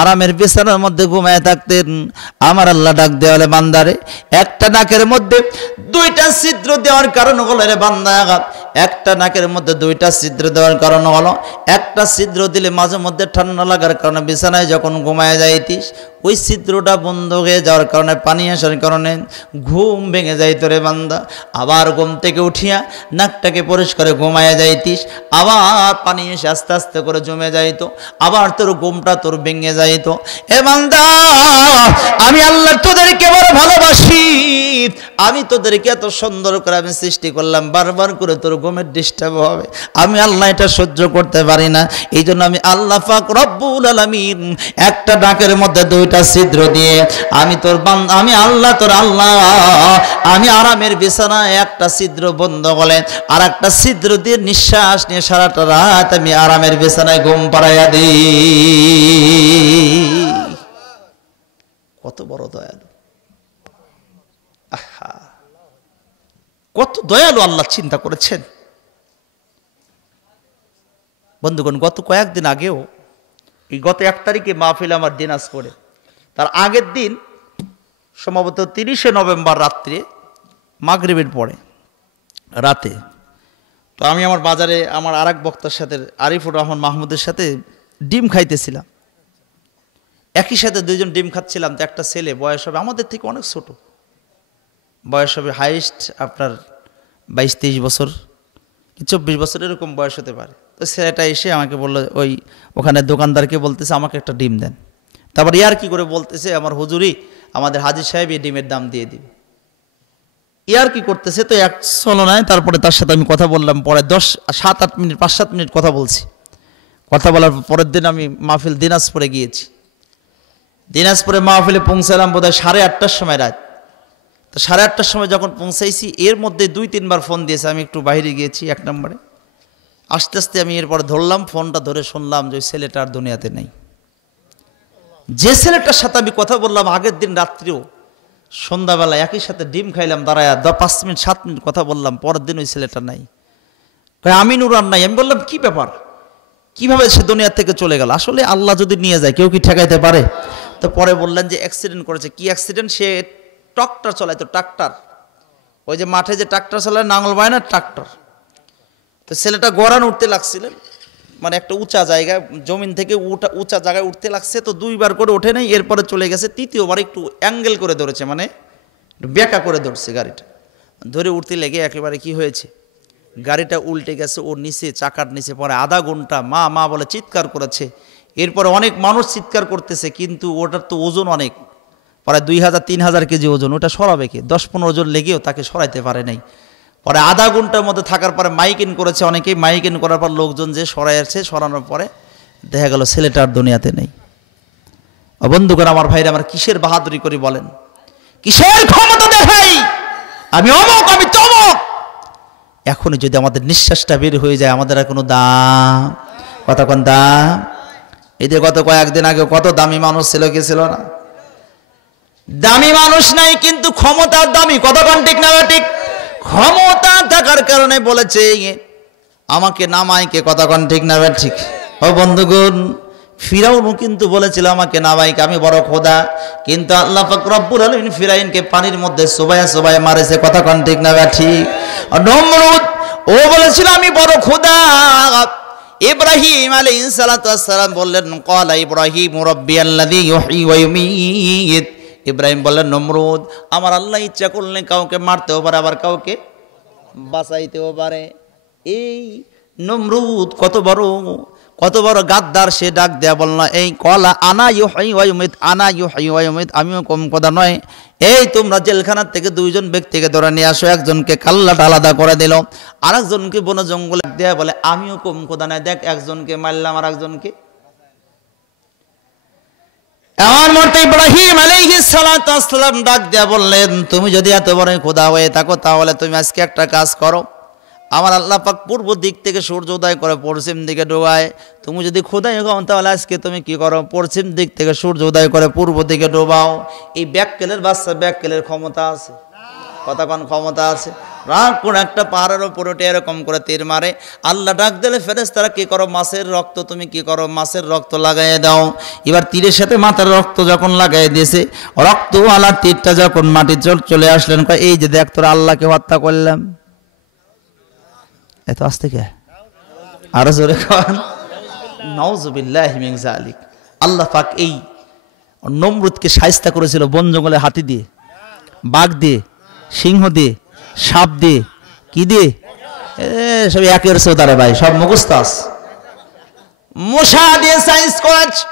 আরামের বিছানার মধ্যে ঘুমায় থাকতেন। আমার আল্লাহ ডাক দেওয়ালে, বান্দারে একটা নাকের মধ্যে দুইটা ছিদ্র দেওয়ার কারণ হলো, রে বান্দা একটা নাকের মধ্যে দুইটা ছিদ্র দেওয়ার কারণ হলো, একটা ছিদ্র দিলে মাঝে মধ্যে ঠান্ডা লাগার কারণে বিছানায় যখন ঘুমায় যাইতিস ওই ছিদ্রটা বন্ধ হয়ে যাওয়ার কারণে পানি আসার কারণে ঘুম ভেঙে যাইত রে বান্দা। আবার ঘুম থেকে উঠিয়া নাকটাকে পরিষ্কার ঘুমায় যাইতিস, আবার পানি এসে আস্তে আস্তে করে জমে যাইত, আবার তোর ঘুমটা তোর ভেঙে যাইতো। এ বান্দা, আমি আল্লাহ তোদেরকে বড় ভালোবাসি, আমি তোদেরকে এত সুন্দর করে আমি সৃষ্টি করলাম, বারবার করে তোর ঘুমের ডিস্টার্ব হবে, আমি আল্লাহ এটা সহ্য করতে পারি না। এই জন্য আমি আল্লাহ পাক রব্বুল আলামিন একটা ডাকের মধ্যে দুইটা ছিদ্র দিয়ে আমি তোর বান্দা, আমি আল্লাহ তোর আল্লাহ, আমি আরামের বিছানায় একটা ছিদ্র বন্ধ করে আর একটা ছিদ্র দিয়ে নিঃশ্বাস নিয়ে সারাটা রাত আমি আরামের বিছানায় ঘুম পাড়াইয়া দিই। কত বড় দয়ালু, আহা কত দয়ালু আল্লাহ, চিন্তা করেছেন? বন্ধুগণ, গত কয়েকদিন আগেও, এই গত 1 তারিখে মাহফিল আমার দিনাজপুরে, তার আগের দিন সম্ভবত 30শে নভেম্বর রাত্রে মাগরিবের পরে রাতে তো আমি আমার বাজারে আমার আরেক বক্তার সাথে আরিফুর রহমান মাহমুদের সাথে ডিম খাইতেছিলাম, একই সাথে দুইজন ডিম খাচ্ছিলাম। তো একটা ছেলে বয়স হবে আমাদের থেকে অনেক ছোট, বয়স হবে হাইস্ট আপনার 22-23 বছর কি 24 বছর এরকম বয়স হতে পারে। তো ছেলেটা এসে আমাকে বললো, ওখানে দোকানদারকে বলতেছে আমাকে একটা ডিম দেন। তারপর ইয়ার কি করে বলতেছে আমার হুজুরি আমাদের হাজী সাহেব এই ডিমের দাম দিয়ে দিবে। ইয়ার কি করতেছে তো এক চলনায়। তারপরে তার সাথে আমি কথা বললাম, পরে 7-8 মিনিট 5-7 মিনিট কথা বলছি। কথা বলার পরের দিন আমি মাহফিল দিনাজপুরে গিয়েছি। দিনাজপুরে মাহফিলে পৌঁছালাম বোধহয় 8:30টার সময় রাত। তো 8:30টার সময় যখন পৌঁছাইছি এর মধ্যে 2-3 বার ফোন দিয়েছে। আমি একটু বাইরে গিয়েছি 1 নম্বরে, আস্তে আস্তে আমি এরপরে ধরলাম ফোনটা, ধরে শুনলাম যে ওই ছেলেটা আর দুনিয়াতে নেই। যে ছেলেটার সাথে আমি কথা বললাম আগের দিন রাত্রিও সন্ধ্যাবেলা একই সাথে ডিম খাইলাম দাঁড়ায়, 5 মিনিট 7 মিনিট কথা বললাম, পরের দিন ওই ছেলেটা নাই। আমিনুর আর নাই। আমি বললাম কি ব্যাপার, কিভাবে সে দুনিয়া থেকে চলে গেল? আসলে আল্লাহ যদি নিয়ে যায় কেউ কি ঠেকাইতে পারে? তো পরে বললেন যে অ্যাক্সিডেন্ট করেছে। কি অ্যাক্সিডেন্ট? সে ট্রাক্টর চালাইতো, ট্রাক্টর, ওই যে মাঠে যে ট্রাক্টর চালায় নাঙল বায় না, ট্রাক্টর। তো ছেলেটা গড়ান উঠতে লাগছিলেন, মানে একটা উঁচা জায়গায়, জমিন থেকে উঁচা জায়গায় উঠতে লাগছে। তো 2 বার করে ওঠে নাই, এরপরে চলে গেছে। 3য় বার একটু অ্যাঙ্গেল করে ধরেছে, মানে একটু বেঁকা করে ধরছে গাড়িটা। ধরে উঠতে লেগে একেবারে কি হয়েছে, গাড়িটা উল্টে গেছে ওর নিচে, চাকার নিচে। পরে আধা ঘন্টা মা মা বলে চিৎকার করেছে। এরপরে অনেক মানুষ চিৎকার করতেছে, কিন্তু ওটার তো ওজন অনেক, প্রায় 2000-3000 কেজি ওজন। ওটা সরাবে কে? 10-15 জন লেগেও তাকে সরাইতে পারে নাই। পরে আধা ঘন্টার মধ্যে থাকার পরে মাইকিং করেছে অনেকেই। মাইকিং করার পর লোকজন যে সরাইছে, সরানোর পরে দেখা গেল ছেলেটা আর দুনিয়াতে নেই। বন্ধুগণ আমার ভাইরা, আমার কিসের বাহাদুরি করি বলেন, কিসের ক্ষমতা দেখাই, আমি অমক আমি তমক। এখনই যদি আমাদের নিঃশ্বাসটা বের হয়ে যায়, আমাদের আর কোনো দাম, কতক্ষণ দাম। এই যে গত কয়েকদিন আগে কত দামি মানুষ ছিল, কি ছিল না? দামি মানুষ নাই কিন্তু ক্ষমতার দামি, কতক্ষণ ঠিক না ঠিক? ক্ষমতা থাকার কারণে বলেছে আমাকে নামাই কে, কতক্ষণ ঠিক না ঠিক? ও বন্ধুগণ, ফিরাউনও কিন্তু বলেছিল আমাকে নামাইকে, আমি বড় খোদা। কিন্তু আল্লাহ পাক রব্বুল আলামিন ফিরাউনকে পানির মধ্যে চোবায়া চোবায়া মারেছে, কতক্ষণ ঠিক না ঠিক? নমরুদ ও বলেছিল আমি বড় খোদা। ইব্রাহিম আলাইহিস সালাতু ওয়াস সালাম বললেন, ক্বালা ইব্রাহিম রাব্বিয়াল্লাযী ইউহয়ী ওয়া ইউমীত। ইব্রাহিম বললেন, নমরুদ আমার আল্লাহ ইচ্ছা করলে কাউকে মারতেও পারে, আবার কাউকে বাঁচাইতেও পারে। এই নমরুদ কত বড় গাদ্দার, সে ডাক দেয়া বল না, এই কলা আনা ইউহয়ী ওয়া ইউমীত, আনা ইউহয়ী ওয়া ইউমীত, আমিও কম কথা নয়। এই তোমরা জেলখানার থেকে 2 জন ব্যক্তিকে ধরে নিয়ে আসো, একজনকে কাল্লাটা আলাদা করে দিল, আরেকজনকে বন জঙ্গলে দেয়া বলে আমিও কম কথা নয়। দেখ একজনকে মারলাম আর একজনকে। এমন মতে ইব্রাহিম আলাইহিস সালাতু ওয়াস সালাম ডাক দেয়া বললেন, তুমি যদি এত বড় খোদা হয়ে থাকো তাহলে তুমি আজকে একটা কাজ করো। আমার আল্লাহ পাক পূর্ব দিক থেকে সূর্য উদয় করে পশ্চিম দিকে ডোবায়। তুমি যদি খোদাই হও তাহলে আজকে তুমি কি করো, পশ্চিম দিক থেকে সূর্য উদয় করে পূর্ব দিকে ডোবাও। এই ব্যাককেলের বাচ্চা, ব্যাককেলের ক্ষমতা আছে, কতক্ষণ ক্ষমতা আছে? রাগ করে একটা পাহাড়ের উপর উঠে এরকম করে তীর মারে। আল্লাহ ডাক দিলে ফেরেশতারা কি করো, মাছের রক্ত তুমি কি করো, মাছের রক্ত লাগাইয়ে দাও। এবার তীরের সাথে মাথার রক্ত যখন লাগাই দিয়েছে, রক্তওয়ালা তীরটা যখন মাটি চলে আসলেন, এই যে দেখ তোরা আল্লাহকে হত্যা করলাম। এত আসতে কে আরো জোরে কন, নাউযুবিল্লাহি মিন যালিক। আল্লাহ পাক এই নমরুদকে শায়েস্তা করেছিল বন জঙ্গলে হাতি দিয়ে, বাঘ দিয়ে, সিংহ দিয়ে, সাপ দিয়ে, কি দিয়ে? সব একের সৌদারে ভাই, সব মুখস্থ আছে। মশা দিয়ে সাইন্স করেছে,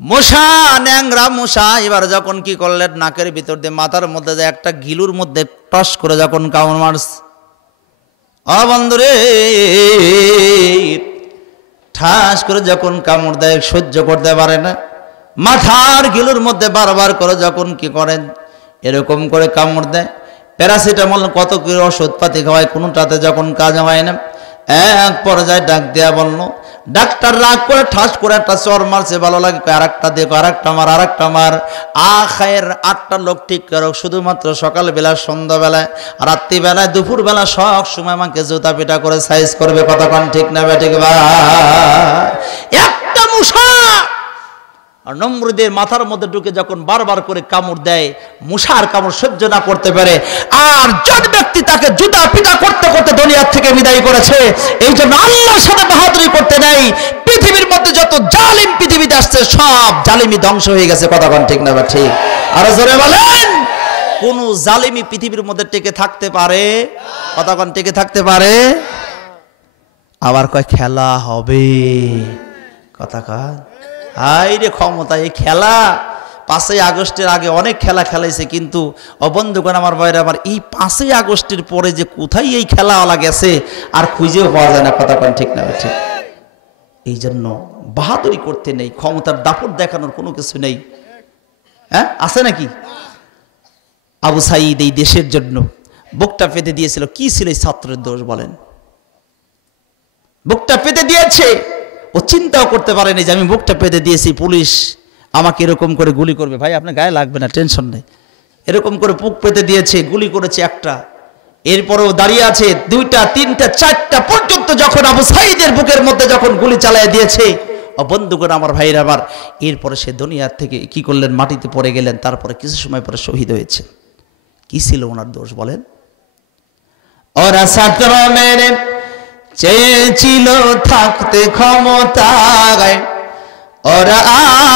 মশা, ন্যাংরা মশা। এবার যখন কি করলেন, নাকের ভিতর দিয়ে মাথার মধ্যে যে একটা গিলুর মধ্যে টস করে যখন কামড় মারছে, বন্ধুরে ঠাস করে যখন কামড় দেয়, সহ্য করতে পারে না, মাথার গিলুর মধ্যে বারবার করে যখন কি করেন এরকম করে কামড় দেয়। প্যারাসিটামল কত করে ওষুধ পাতি খাওয়ায়, কোনোটাতে যখন কাজ হয় না। এক পর্যায়ে ডাক দেয়া বলল, ডাক্তার রাগ করে ঠাস করে একটা চর মারছে, ভালো লাগে আরেকটা দেখো, আরেকটা মার, আরেকটা মার। আখের 8টা লোক ঠিক করো, শুধুমাত্র সকালবেলা, সন্ধ্যাবেলায়, রাত্রিবেলায়, দুপুরবেলা সব সময় আমাকে জুতা পিটা করে সাইজ করবে, কতক্ষণ ঠিক না ঠিক? একটা মশা আর নমরুদের মাথার মধ্যে ঢুকে যখন বারবার করে কামড় দেয়, মশার কামড় সহ্য না করতে পারে, আর জন ব্যক্তি তাকে জুতা পিটা করতে করতে দুনিয়া থেকে বিদায় করেছে। এই জন্য আল্লাহর সাথে বাহাদুরি করতে নেই। পৃথিবীর মধ্যে যত জালিম পৃথিবীতে আসছে সব জালিমি ধ্বংস হয়ে গেছে। কথা কোন ঠিক না বা ঠিক? আর জোরে বলেন, কোন জালিমি পৃথিবীর মধ্যে টিকে থাকতে পারে? কথা কোন টিকে থাকতে পারে? আবার কয় খেলা হবে। কথা কয় হাই রে ক্ষমতা, এই খেলা 5ই আগস্টের আগে অনেক খেলা খেলাইছে, কিন্তু অবন্ধুগণ আমার ভাইরা আমার, এই 5ই আগস্টের পরে যে কোথায় এই খেলাওয়ালা গেছে আর খুঁজেও পাওয়া যায় না। কথা কোন ঠিক না ঠিক? এই জন্য বাহাদুরি করতে নেই, ক্ষমতার দাপট দেখানোর কোনো কিছু নেই। হ্যাঁ, আছে নাকি? আবু সাঈদ এই দেশের জন্য বুকটা পেতে দিয়েছিল। কি ছিল এই ছাত্রের দোষ বলেন? বুকটা পেতে দিয়েছে, ও চিন্তাও করতে পারেনি যে আমি বুকটা পেতে দিয়েছি, পুলিশ আমাকে এরকম করে গুলি করবে। ভাই আপনার গায়ে লাগবে না, টেনশন নেই। এরকম করে বুক পেতে দিয়েছে, গুলি করেছে একটা, এরপরেও দাঁড়িয়ে আছে 2টা 3টা 4টা পর্যন্ত। যখন আবু সাঈদের বুকের মধ্যে যখন গুলি চালিয়ে দিয়েছে, বন্ধুগণ আমার ভাইরা আমার, এরপরে সে দুনিয়ার থেকে কি করলেন? মাটিতে পড়ে গেলেন। তারপরে কিছু সময় পরে শহীদ হয়েছে। কি ছিল ওনার দোষ বলেন? ওরা ছাত্র মেরে চেয়েছিল থাকতে ক্ষমতায়, ওরা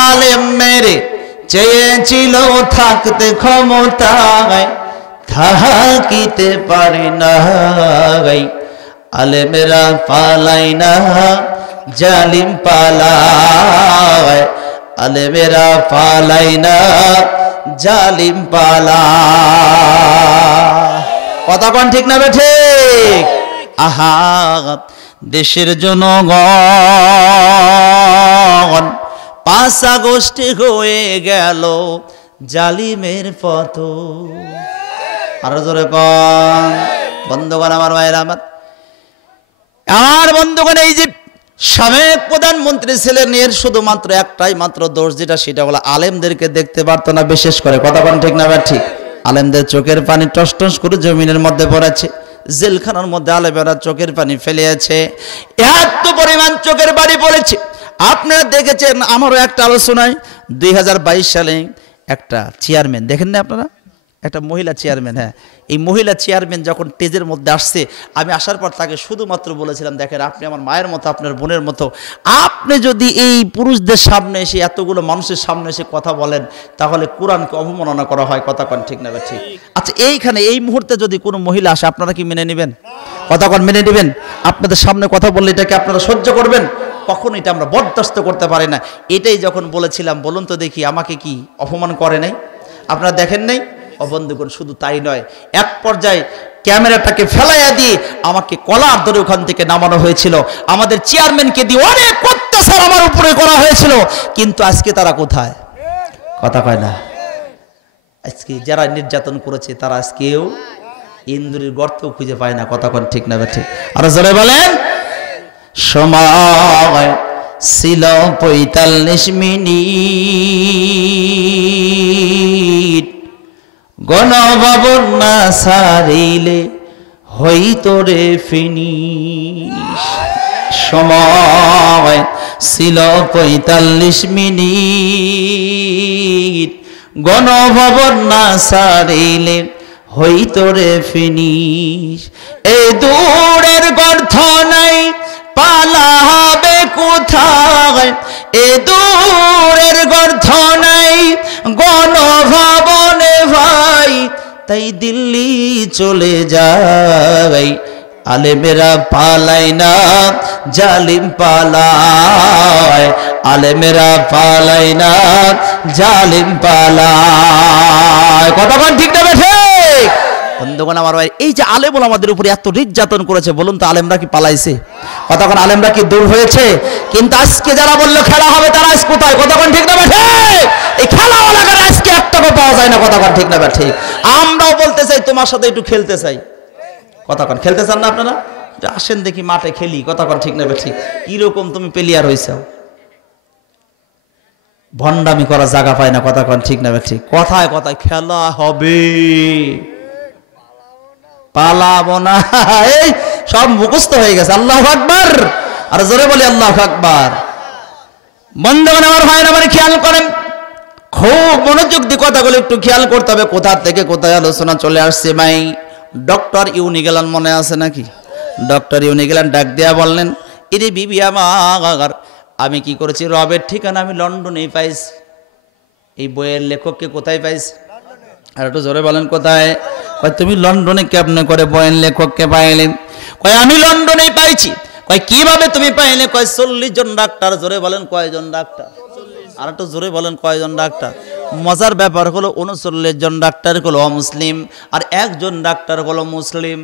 আলেম মেরে চেয়েছিল থাকতে ক্ষমতায়, থাকিতে পারে না। আলেমেরা পালাই না, জালিম পালায়। আলেমেরা পালাই না, জালিম পালায়। কথা কোন ঠিক না ঠিক? আহা, দেশের জনগণ 5 আগস্টে হয়ে গেল জালিমের পতন। আরো জোরে কোন বন্ধুগণ আমার ভাইরা আমার। আর বন্ধুগণ, এই যে সাবেক প্রধানমন্ত্রী ছিলেন, এর শুধুমাত্র একটাই মাত্র দোষ, যেটা সেটা হলো আলেমদেরকে দেখতে পারতো না বিশেষ করে। কথা কোন ঠিক না ঠিক? আলেমদের চোখের পানি টস টস করে জমিনের মধ্যে পড়েছে। জেলখানার মধ্যে আলেমেরা চোখের পানি ফেলেছে, এত পরিমাণ চোখের পানি পড়েছে। আপনারা দেখেছেন, আমারও একটা আলোচনায় 2022 সালে একটা চেয়ারম্যান, দেখেন না আপনারা, একটা মহিলা চেয়ারম্যান, হ্যাঁ, এই মহিলা চেয়ারম্যান যখন স্টেজের মধ্যে আসছে, আমি আসার পর তাকে শুধুমাত্র বলেছিলাম, দেখেন আপনি আমার মায়ের মতো, আপনার বোনের মতো, আপনি যদি এই পুরুষদের সামনে এসে, এতগুলো মানুষের সামনে এসে কথা বলেন, তাহলে কোরআনকে অবমাননা করা হয়। কথা কোন ঠিক না ঠিক? আচ্ছা, এইখানে এই মুহূর্তে যদি কোনো মহিলা আসে, আপনারা কি মেনে নেবেন? কথা কোন মেনে নেবেন? আপনাদের সামনে কথা বললে এটাকে আপনারা সহ্য করবেন? কখনো এটা আমরা বরদাস্ত করতে পারি না। এটাই যখন বলেছিলাম, বলুন তো দেখি, আমাকে কি অপমান করে নাই? আপনারা দেখেন নাই? বন্ধুগণ, শুধু তাই নয়, এক পর্যায়ে ক্যামেরাটাকে ফেলাইয়া দিয়ে আমাকে কলার ধরে ওখান থেকে নামানো হয়েছিল। আমাদের চেয়ারম্যানকে দিয়ে অনেক অত্যাচার আমার উপরে করা হয়েছিল। কিন্তু আজকে তারা কোথায়? কথা কয় না। আজকে যারা নির্যাতন করেছে তারা আজকেও ইন্দুরের গর্ত খুঁজে পায় না। কথা কন ঠিক না ঠিক? আর জোরে বলেন। সময় ছিল ৪৫ মিনিট, গণভবন না সারিলে হইতো রে ফিনিশ। সময় ছিল ৪৫ মিনিট, গণভবন না সারিলে হইতো রে ফিনিশ। এই দূরের গর্থ নাই পালাবে কোথায়, এ দূরের গর্থ নাই গণভবনে ভাই, তাই দিল্লি চলে যাই। আলেমেরা পালাই না, জালিম পালায়। আলেমেরা পালাই না, জালিম পালায়। কতক্ষণ ঠিক না বেঠে? বন্ধুগণ আমার ভাই, এই যে আলেমুল আমাদের উপরে এত নির্যাতন করেছে, বলুন তো আলেমরা কি পালাইছে? কতক্ষণ আলেমরা কি দূর হয়েছে? কিন্তু আজকে যারা বললো খেলা হবে, তারা আজ কোথায়? কতক্ষণ ঠিক না বেঠে? এই খেলাওয়ালাদের আজকে একটাও পাওয়া যায় না। কতক্ষণ ঠিক না বেঠে? আমরাও বলতে চাই, তোমার সাথে একটু খেলতে চাই। কতক্ষণ খেলতে চান না আপনারা? আসেন দেখি মাঠে খেলি। কতক্ষণ ঠিক না বেঠে? কিরকম তুমি প্লেয়ার হয়েছ? ভণ্ডামি করার জায়গা পায় না। কতক্ষণ ঠিক না বেঠে? কথায় কথায় খেলা হবে, পালাবো না, এই সব মুখস্থ হয়ে গেছে। আল্লাহু আকবার। আর জোরে বলি আল্লাহু আকবার। বন্ধুগণ আমার ভাইয়েরা আমার খেয়াল করেন, খুব মনোযোগ দিয়ে কথাগুলো একটু খেয়াল করতে হবে। কোথা থেকে কোথায় আলোচনা চলে আসছে ভাই। ডক্টর ইউনিগেলান মনে আছে নাকি? ডক্টর ইউনিগেলান ডাক দেয়া বললেন, এরে বিবি আমার, আমি কি করেছি, রবের ঠিকানা আমি লন্ডনেই পাইছি। এই বইয়ের লেখককে কোথায় পাইছি? আর একটু জোরে বলেন কোথায়? কয় তুমি লন্ডনে কেমনে করে বইয়ের লেখককে পাইলেন? কয় আমি লন্ডনেই পাইছি। কয় কিভাবে তুমি পাইলে? কয় 40 জন ডাক্তার। জোরে বলেন কয়জন ডাক্তার? আর একটু জোরে বলেন কয়জন ডাক্তার? মজার ব্যাপার হলো 39 জন ডাক্তার হলো অমুসলিম, আর একজন ডাক্তার হলো মুসলিম।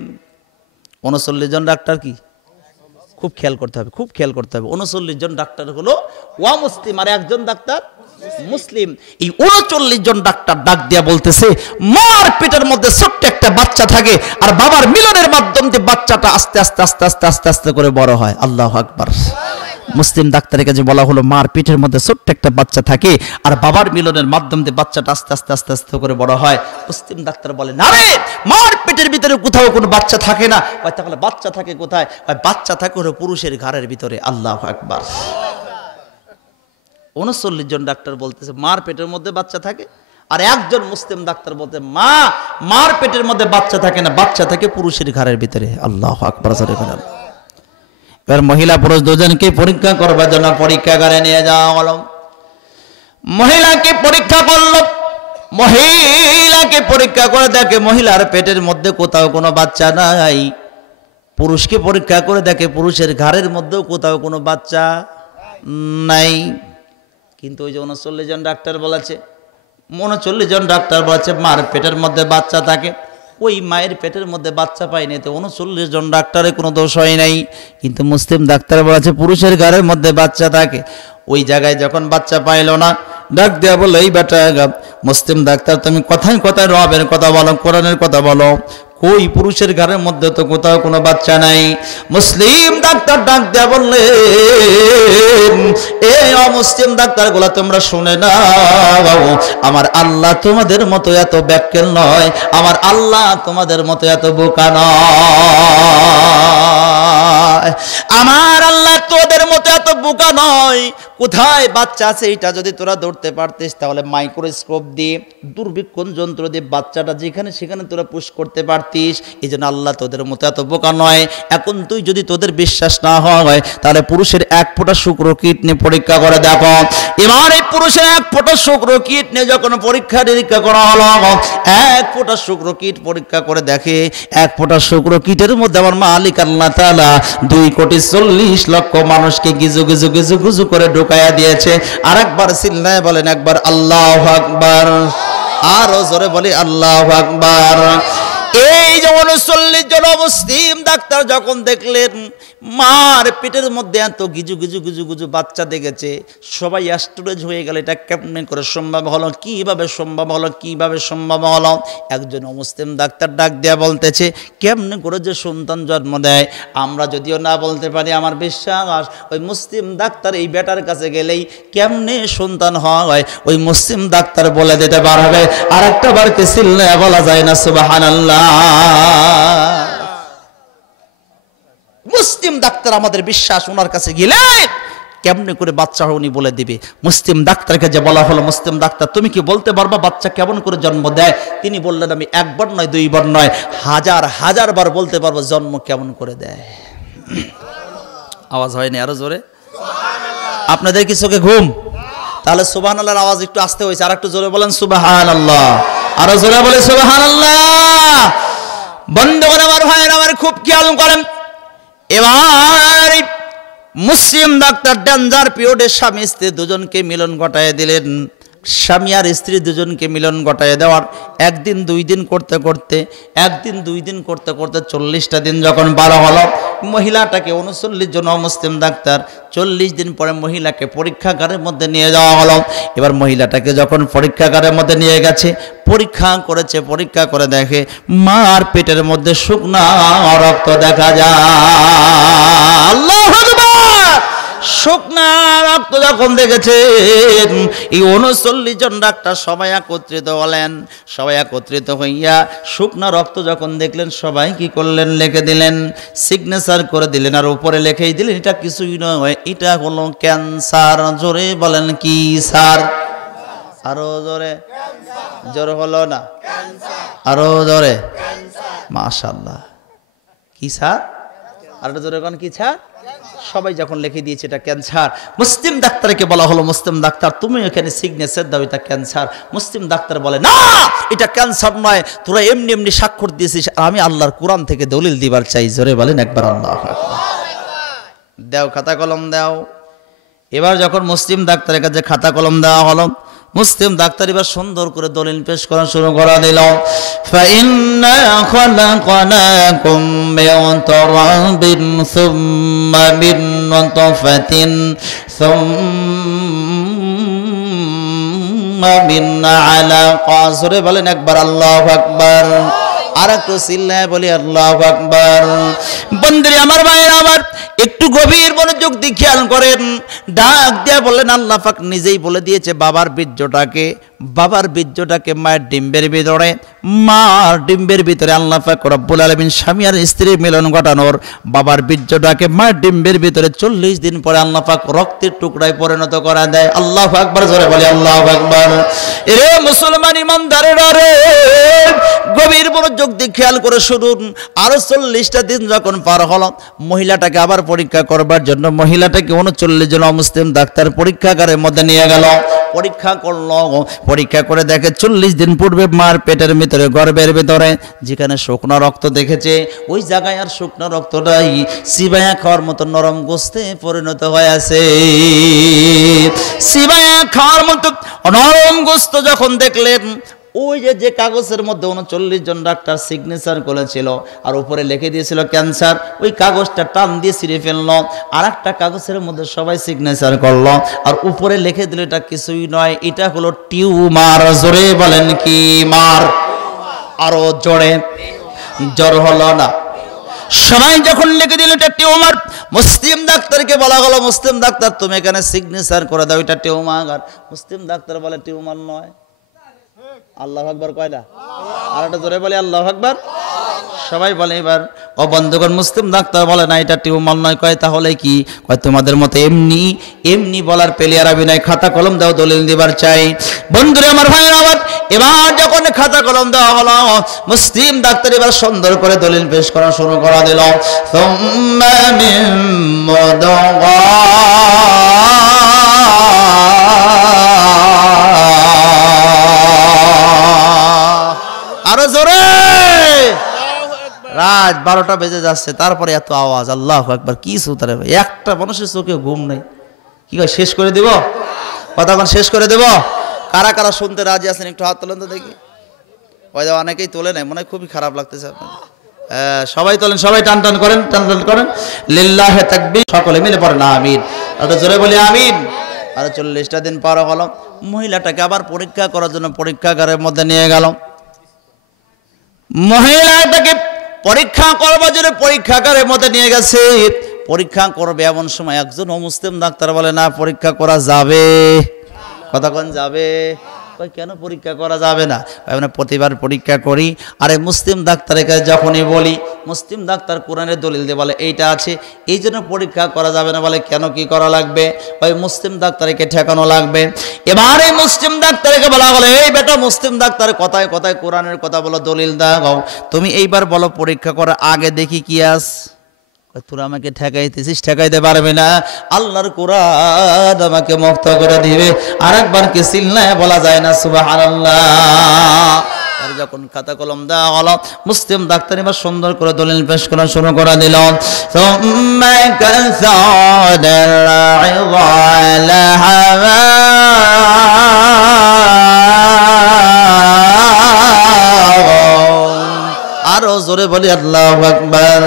39 জন ডাক্তার কি? খুব খেয়াল করতে হবে, খুব খেয়াল করতে হবে। 39 জন ডাক্তার হলো অমুসলিম আর একজন ডাক্তার মুসলিম। এই 39 জন ডাক্তার ডাক দিয়া বলতেছে, মার পেটের মধ্যে ছোট্ট একটা বাচ্চা থাকে, আর বাবার মিলনের মাধ্যমে বাচ্চাটা আস্তে আস্তে আস্তে আস্তে আস্তে আস্তে করে বড় হয়। আল্লাহু আকবার। মুসলিম ডাক্তারের কাছে বলা হলো, মার পেটের মধ্যে ছোট্ট একটা বাচ্চা থাকে, আর বাবার মিলনের মাধ্যমে বাচ্চাটা আস্তে আস্তে আস্তে আস্তে করে বড় হয়। মুসলিম ডাক্তার বলে, না রে, মার পেটের ভিতরে কোথাও কোনো বাচ্চা থাকে না। তাহলে বাচ্চা থাকে কোথায়? বাচ্চা থাকে হলো পুরুষের ঘাড়ের ভিতরে। আল্লাহু আকবার। 39 জন ডাক্তার বলতেছে মার পেটের মধ্যে বাচ্চা থাকে, আর একজন মুসলিম ডাক্তার বলতে, মার পেটের মধ্যে বাচ্চা থাকে না, বাচ্চা থাকে পুরুষের ঘাড়ের ভিতরে। আল্লাহু আকবার। এবার মহিলা পুরুষ দুজনকে পরীক্ষা করবার জন্য পরীক্ষাগারে নিয়ে যাওয়া হলো। মহিলাকে পরীক্ষা করলো, মহিলাকে পরীক্ষা করে দেখে মহিলার পেটের মধ্যে কোথাও কোনো বাচ্চা নাই। পুরুষকে পরীক্ষা করে দেখে পুরুষের ঘাড়ের মধ্যেও কোথাও কোনো বাচ্চা নাই। কিন্তু ওই যে 39 জন ডাক্তার বলেছে, 39 জন ডাক্তার বলেছে মার পেটের মধ্যে বাচ্চা থাকে, ওই মায়ের পেটের মধ্যে বাচ্চা পায়নি, তো 39 জন ডাক্তারের কোনো দোষ হয় নাই। কিন্তু মুসলিম ডাক্তার বলেছে পুরুষের ঘাড়ের মধ্যে বাচ্চা থাকে। ওই জায়গায় যখন বাচ্চা পাইল না, ডাক দেয়া বললো, এই বেটা মুসলিম ডাক্তার, তুমি কথায় কথায় রবের কথা বলো, কোরআনের কথা বলো, কই পুরুষের ঘরের মধ্যে তো কোথাও কোনো বাচ্চা নাই। মুসলিম ডাক্তার ডাক দেয়া বললেন, এই অমুসলিম ডাক্তার গুলা তোমরা শুনে নাও, আমার আল্লাহ তোমাদের মতো এত ব্যাককেল নয়, আমার আল্লাহ তোমাদের মতো এত বোকা নয়, আমার আল্লাহ তোদের মতো এত বোকা নয়। কোথায় বাচ্চা আছে এটা যদি তোরা ধরতে পারতিস, তাহলে মাইক্রোস্কোপ দিয়ে, দূরবীক্ষণ যন্ত্র দিয়ে বাচ্চাটা যেখানে সেখানে তোরা পুশ করতে পারতিস। এই জন্য আল্লাহ তোদের মতো এত বোকা নয়। এখন তুই যদি তোদের বিশ্বাস না হয়, তাহলে পুরুষের 1 ফোঁটা শুক্র কিডনি পরীক্ষা করে দেখো। এবার এই পুরুষের 1 ফোঁটা শুক্র কিডনি যখন পরীক্ষা নিরীক্ষা করা হলো, 1 ফোঁটা শুক্র কিট পরীক্ষা করে দেখে, 1 ফোঁটা শুক্র কিটের মধ্যে আমার মালিক আল্লাহ তাআলা 2,40,00,000 মানুষকে গিজু গিজু গিজু গুজু করে ঢুকাইয়া দিয়েছে। আর একবার চিল্লায় বলেন একবার আল্লাহু আকবার। আরো জোরে বলি আল্লাহু আকবার। এই যে 39 জন মুসলিম ডাক্তার যখন দেখলেন মার পেটের মধ্যে এত গিজু গিজু গিজু গিজু বাচ্চা দেখেছে, সবাই অ্যাস্ট্রোলজ হয়ে গেল, এটা কেমনে করে সম্ভব হলো, কিভাবে সম্ভব হলো, কিভাবে সম্ভব হলো। একজন মুসলিম ডাক্তার ডাক দেয়া বলতেছে, কেমনে করে যে সন্তান জন্ম দেয় আমরা যদিও না বলতে পারি, আমার বিশ্বাস ওই মুসলিম ডাক্তার এই বেটার কাছে গেলেই কেমনে সন্তান হয় ওই মুসলিম ডাক্তার বলে দিতে পারবে। আর একটা বার কে সিল্লা বলা যায় না সুবহানাল্লাহ। মুসলিম ডাক্তার আমাদের বিশ্বাস, ওনার কাছে গেলে কেমনে করে বাচ্চা উনি বলে দিবে। মুসলিম ডাক্তারকে যে বলা হলো, মুসলিম ডাক্তার তুমি কি বলতে পারবা বাচ্চা কেমন করে জন্ম দেয়? তিনি বললেন, আমি 1 বার নয় 2 বার নয়, হাজার হাজার বার বলতে পারবো জন্ম কেমন করে দেয়। আওয়াজ হয়নি আরো জোরে? আপনাদের কি চোখে ঘুম? তাহলে সুবহানাল্লাহর আওয়াজ একটু আস্তে হয়েছে, আর একটু জোরে বলেন সুবহানাল্লাহ। আরো জোরে বলে সুবহানাল্লাহ। বন্ধুগণ আমার ভাইয়েরা আমার খুব খেয়াল করেন। এবার মুসলিম ডাক্তার ডেঞ্জার পিরিয়ডে স্বামী স্ত্রী দুজনকে মিলন ঘটায় দিলেন। স্বামী আর স্ত্রী দুজনকে মিলন ঘটায় দেওয়ার 1 দিন 2 দিন করতে করতে 1 দিন 2 দিন করতে করতে 40টা দিন যখন 12 হলো, মহিলাটাকে 39 জন মুসলিম ডাক্তার 40 দিন পরে মহিলাকে পরীক্ষাগারের মধ্যে নিয়ে যাওয়া হলো। এবার মহিলাটাকে যখন পরীক্ষাগারের মধ্যে নিয়ে গেছে, পরীক্ষা করেছে, পরীক্ষা করে দেখে মার পেটের মধ্যে শুকনা রক্ত দেখা যায়। আল্লাহু আকবার। শুকনা রক্ত যখন দেখেছেন, এই 39 জন ডাক্তার সবাই একত্রিত হলেন। সবাই একত্রিত হইয়া শুকনা রক্ত যখন দেখলেন, সবাই কি করলেন? লিখে দিলেন, সিগনেচার করে দিলেন, আর উপরে লিখেই দিলেন এটা কিছুই নয়, এটা হলো ক্যান্সার। জোরে বলেন কি স্যার? আরো জোরে। জোর হলো না? আরো জোরে। মাশাআল্লাহ। কি স্যার? আর জোরে কোন কি স্যার? সবাই যখন লিখে দিয়েছে এটা ক্যান্সার, মুসলিম ডাক্তারকে বলা হলো, মুসলিম ডাক্তার তুমি এখানে সিগনেচার দাও, এটা ক্যান্সার। মুসলিম ডাক্তার বলে, না এটা ক্যান্সার নয়, তোরা এমনি এমনি স্বাক্ষর দিয়েছিস, আমি আল্লাহর কোরআন থেকে দলিল দিবার চাই। জোরে বলেন একবার আল্লাহু আকবার। দাও খাতা কলম দাও। এবার যখন মুসলিম ডাক্তারের কাছে খাতা কলম দেওয়া হলো, মুসলিম ডাক্তার এবার সুন্দর করে দলিল পেশ করা শুরু করা দিল। ফাইন্না খালাকনাকুম মিন তুরাবিন সুম্মা মিন নুতফাতিন সুম্মা মিন আলাকা। জোরে বলেন একবার আল্লাহু আকবার। আর একটু চিল্লায় বলি আল্লাহু আকবার। বন্ধুরে আমার, ভাইয়েরা আমার, একটু গভীর মনোযোগ দিয়ে খেয়াল করেন। ডাক দিয়া বলেন, আল্লাহ পাক নিজেই বলে দিয়েছে বাবার বীর্যটাকে মায়ের ডিম্বের ভিতরে, মার ডিম্বের ভিতরে আল্লাহ পাক রব্বুল আলামিন স্বামী আর স্ত্রীর মিলন ঘটানোর বাবার বীর্যটাকে মায়ের ডিম্বের ভিতরে 40 দিন পরে আল্লাহ পাক রক্তের টুকরায় পরিণত করা দেয়। আল্লাহু আকবার। জোরে বলি আল্লাহু আকবার। এরে মুসলমান ইমানদারেরা রে, গভীর মনোযোগ দিয়ে খেয়াল করে শুনুন। আরো 40টা দিন যখন পার হলো, মহিলাটাকে আবার পরীক্ষা করবার জন্য মহিলাটাকে 39 জন মুসলিম ডাক্তার পরীক্ষাগারের মধ্যে নিয়ে গেল। পরীক্ষা করলো, পরীক্ষা করে দেখে 40 দিন পূর্বে মার পেটের ভিতরে, গর্ভের ভিতরে যেখানে শুকনো রক্ত দেখেছে, ওই জায়গায় আর শুকনো রক্তটাই সিবায়া খাওয়ার মতো নরম গোস্তে পরিণত হয়ে আছে। সিবায়া খাওয়ার মতো নরম গোস্ত যখন দেখলেন, ওই যে কাগজের মধ্যে 39 জন ডাক্তার সিগনেচার করেছিল আর উপরে লিখে দিয়েছিল ক্যান্সার, ওই কাগজটা টান দিয়ে ছিঁড়ে ফেললো, আর একটা কাগজের মধ্যে সবাই সিগনেচার করলো, আর উপরে লিখে দিল এটা কিছুই নয়, এটা হলো টিউমার। জোরে বলেন কি মার? আরো জোরে। জ্বর হলো না? সবাই যখন লিখে দিল এটা টিউমার, মুসলিম ডাক্তারকে বলা হলো, মুসলিম ডাক্তার তুমি এখানে সিগনেচার করে দাও, এটা টিউমার। মুসলিম ডাক্তার বলে টিউমার নয়। আল্লাহু আকবার কয়টা? আর একটা জোরে বলে আল্লাহু আকবার। সবাই বলে এবার, ও বন্ধুগণ, মুসলিম ডাক্তার বলে না এটা টিউমার নয়। কয় তাহলে কি? কয় তোমাদের মতো এমনি বলার প্লেয়ার আমি নাই, খাতা কলম দাও, দলিল দিবার চাই। বন্ধুরে আমার, ভাইয়ের আমার, এবার যখন খাতা কলম দেওয়া হলো, মুসলিম ডাক্তার এবার সুন্দর করে দলিল পেশ করা শুরু করা দিল। সুম্মা মিন মুদগা, আরো জোরে। রাত 12টা বেজে যাচ্ছে, তারপরে এত আওয়াজ। আল্লাহু আকবার। কি সুতারে ভাই, একটা মানুষের চোখে ঘুম নেই। কি কয় শেষ করে দেব? কতক্ষণ শেষ করে দেব? কারা কারা শুনতে রাজি আছেন একটু হাত তোলেন তো দেখি। ওই যে অনেকেই তোলে নাই, মনে হয় খুবই খারাপ লাগতেছে আপনাদের। সবাই তোলেন, সবাই টান টান করেন, টান টান করেন। লিল্লাহি তাকবীর। সকলে মিলে পড়েন আমিন। আর জোরে বলি আমিন। আর 40টা দিন পার হলো, মহিলাটাকে আবার পরীক্ষা করার জন্য পরীক্ষাগারের মধ্যে নিয়ে গেল। মহিলাটাকে পরীক্ষা করবার জন্য পরীক্ষাগারের মধ্যে নিয়ে গেছে। পরীক্ষা করবে এমন সময় একজন অমুসলিম ডাক্তার বলে, না পরীক্ষা করা যাবে। কতক্ষণ যাবে? কেন পরীক্ষা করা যাবে না? আমরা প্রতিবার পরীক্ষা করি। আরে মুসলিম ডাক্তারের কাছে যখনই বলি, মুসলিম ডাক্তার কোরআনের দলিল দিয়ে বলে এইটা আছে, এই জন্য পরীক্ষা করা যাবে না। বলে কেন, কি করা লাগবে? ওই মুসলিম ডাক্তারকে ঠেকানো লাগবে। এবার এই মুসলিম ডাক্তারকে বলা বলে, এই বেটা মুসলিম ডাক্তার কথায় কথায় কোরআনের কথা বলো, দলিল দাও, তুমি এইবার বলো পরীক্ষা করার আগে দেখি কি আস। তোরা আমাকে ঠেকাইতেছিস, ঠেকাইতে পারবে না, আল্লাহর কোরআন আমাকে মুক্ত করে দিবে। আর একবার কি চিল্লায় বলা যায় না সুবহানাল্লাহ? আর যখন খাতা কলম দেওয়া হলো, মুসলিম ডাক্তার এবার সুন্দর করে দলিল পেশ করা শুরু করে দিল। আরো জোরে বলি আল্লাহু আকবার।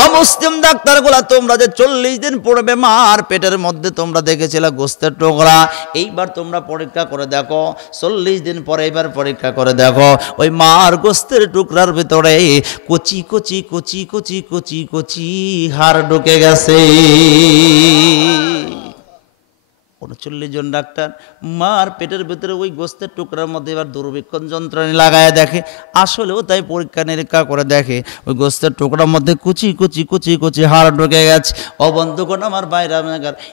অমুসলিম ডাক্তারগুলা তোমরা যে 40 দিন পড়বে মার পেটের মধ্যে তোমরা দেখেছিলে গোস্তের টুকরা, এইবার তোমরা পরীক্ষা করে দেখো 40 দিন পরে এবার পরীক্ষা করে দেখো ওই মার গোস্তের টুকরার ভিতরে কচি কচি কচি কচি কচি কচি হাড় ঢুকে গেছে। 39 জন ডাক্তার মার পেটের ভিতরে ওই গোস্তের টুকরার মধ্যে এবার দূরবীক্ষণ যন্ত্রণী লাগায় দেখে, আসলেও তাই পরীক্ষা নিরীক্ষা করে দেখে ওই গোস্তের টুকরার মধ্যে কুচি কুচি কুচি কুচি হাড় ঢুকে গেছে। ও বন্ধুগণ আমার বাইরে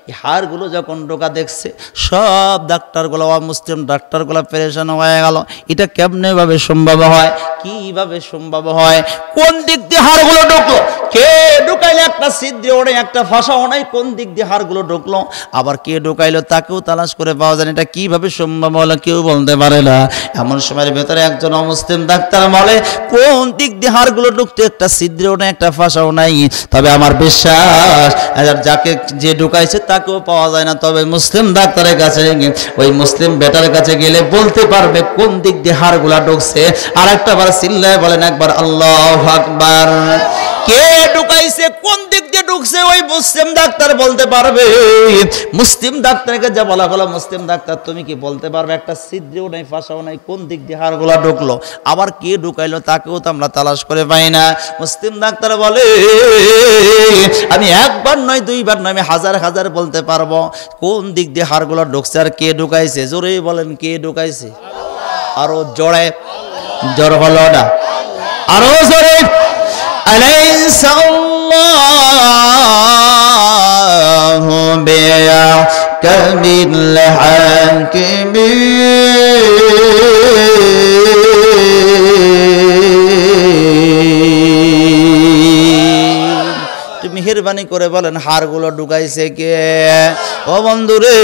এই হাড়গুলো যখন ঢোকা দেখছে সব ডাক্তারগুলো মুসলিম ডাক্তারগুলো পেরেশান হয়ে গেল। এটা কেমনে ভাবে সম্ভব হয়, কিভাবে সম্ভব হয়, কোন দিক দিয়ে হাড়গুলো ঢুকলো, কে ঢুকাইলে, একটা ছিদ্র নেই একটা ফাঁসাও নাই, কোন দিক দিয়ে হাড়গুলো ঢুকলো, আবার কে ঢুকাইলো তাকেও তালাশ করে পাওয়া যায় না। এটা কিভাবে সম্ভব হলো কেউ বলতে পারে না। এমন সময়ের ভেতরে একজন অমুসলিম ডাক্তার বলে কোন দিক দিয়ে হাড়গুলো ঢুকতে, একটা ছিদ্রও নাই একটা ফাঁসাও নাই, তবে আমার বিশ্বাস যাকে যে ঢুকাইছে তাকেও পাওয়া যায় না, তবে মুসলিম ডাক্তারের কাছে ওই মুসলিম বেটার কাছে গেলে বলতে পারবে কোন দিক দিয়ে হাড়গুলা ঢুকছে। আর একটা বার চিল্লায় বলেন একবার আল্লাহু আকবার। কে ঢুকাইছে কোন দিক দিয়ে ঢুকছে ওই মুসলিম ডাক্তার বলতে পারবে। মুসলিম ডাক্তারকে যা বলা হলো, মুসলিম ডাক্তার তুমি কি বলতে পারবে একটা ছিদ্রও নাই ফাঁসাও নাই কোন দিক দিয়ে হাড়গুলা ঢুকলো, আবার কে ঢুকাইলো তাকেও তো আমরা তালাশ করে পাই না। মুসলিম ডাক্তার বলে আমি একবার নয় দুইবার নয় আমি হাজার হাজার বলতে পারবো কোন দিক দিয়ে হাড়গুলা ঢুকছে আর কে ঢুকাইছে। জোরে বলেন কে ঢুকাইছে, আরো জোরে, জোর হলো না, আরো জোরে। أليس الله بأحكم الحاكمين। তুমি মেহেরবানি করে বলেন হাড়গুলো ঢুকাইছে কে? ও বন্ধুরে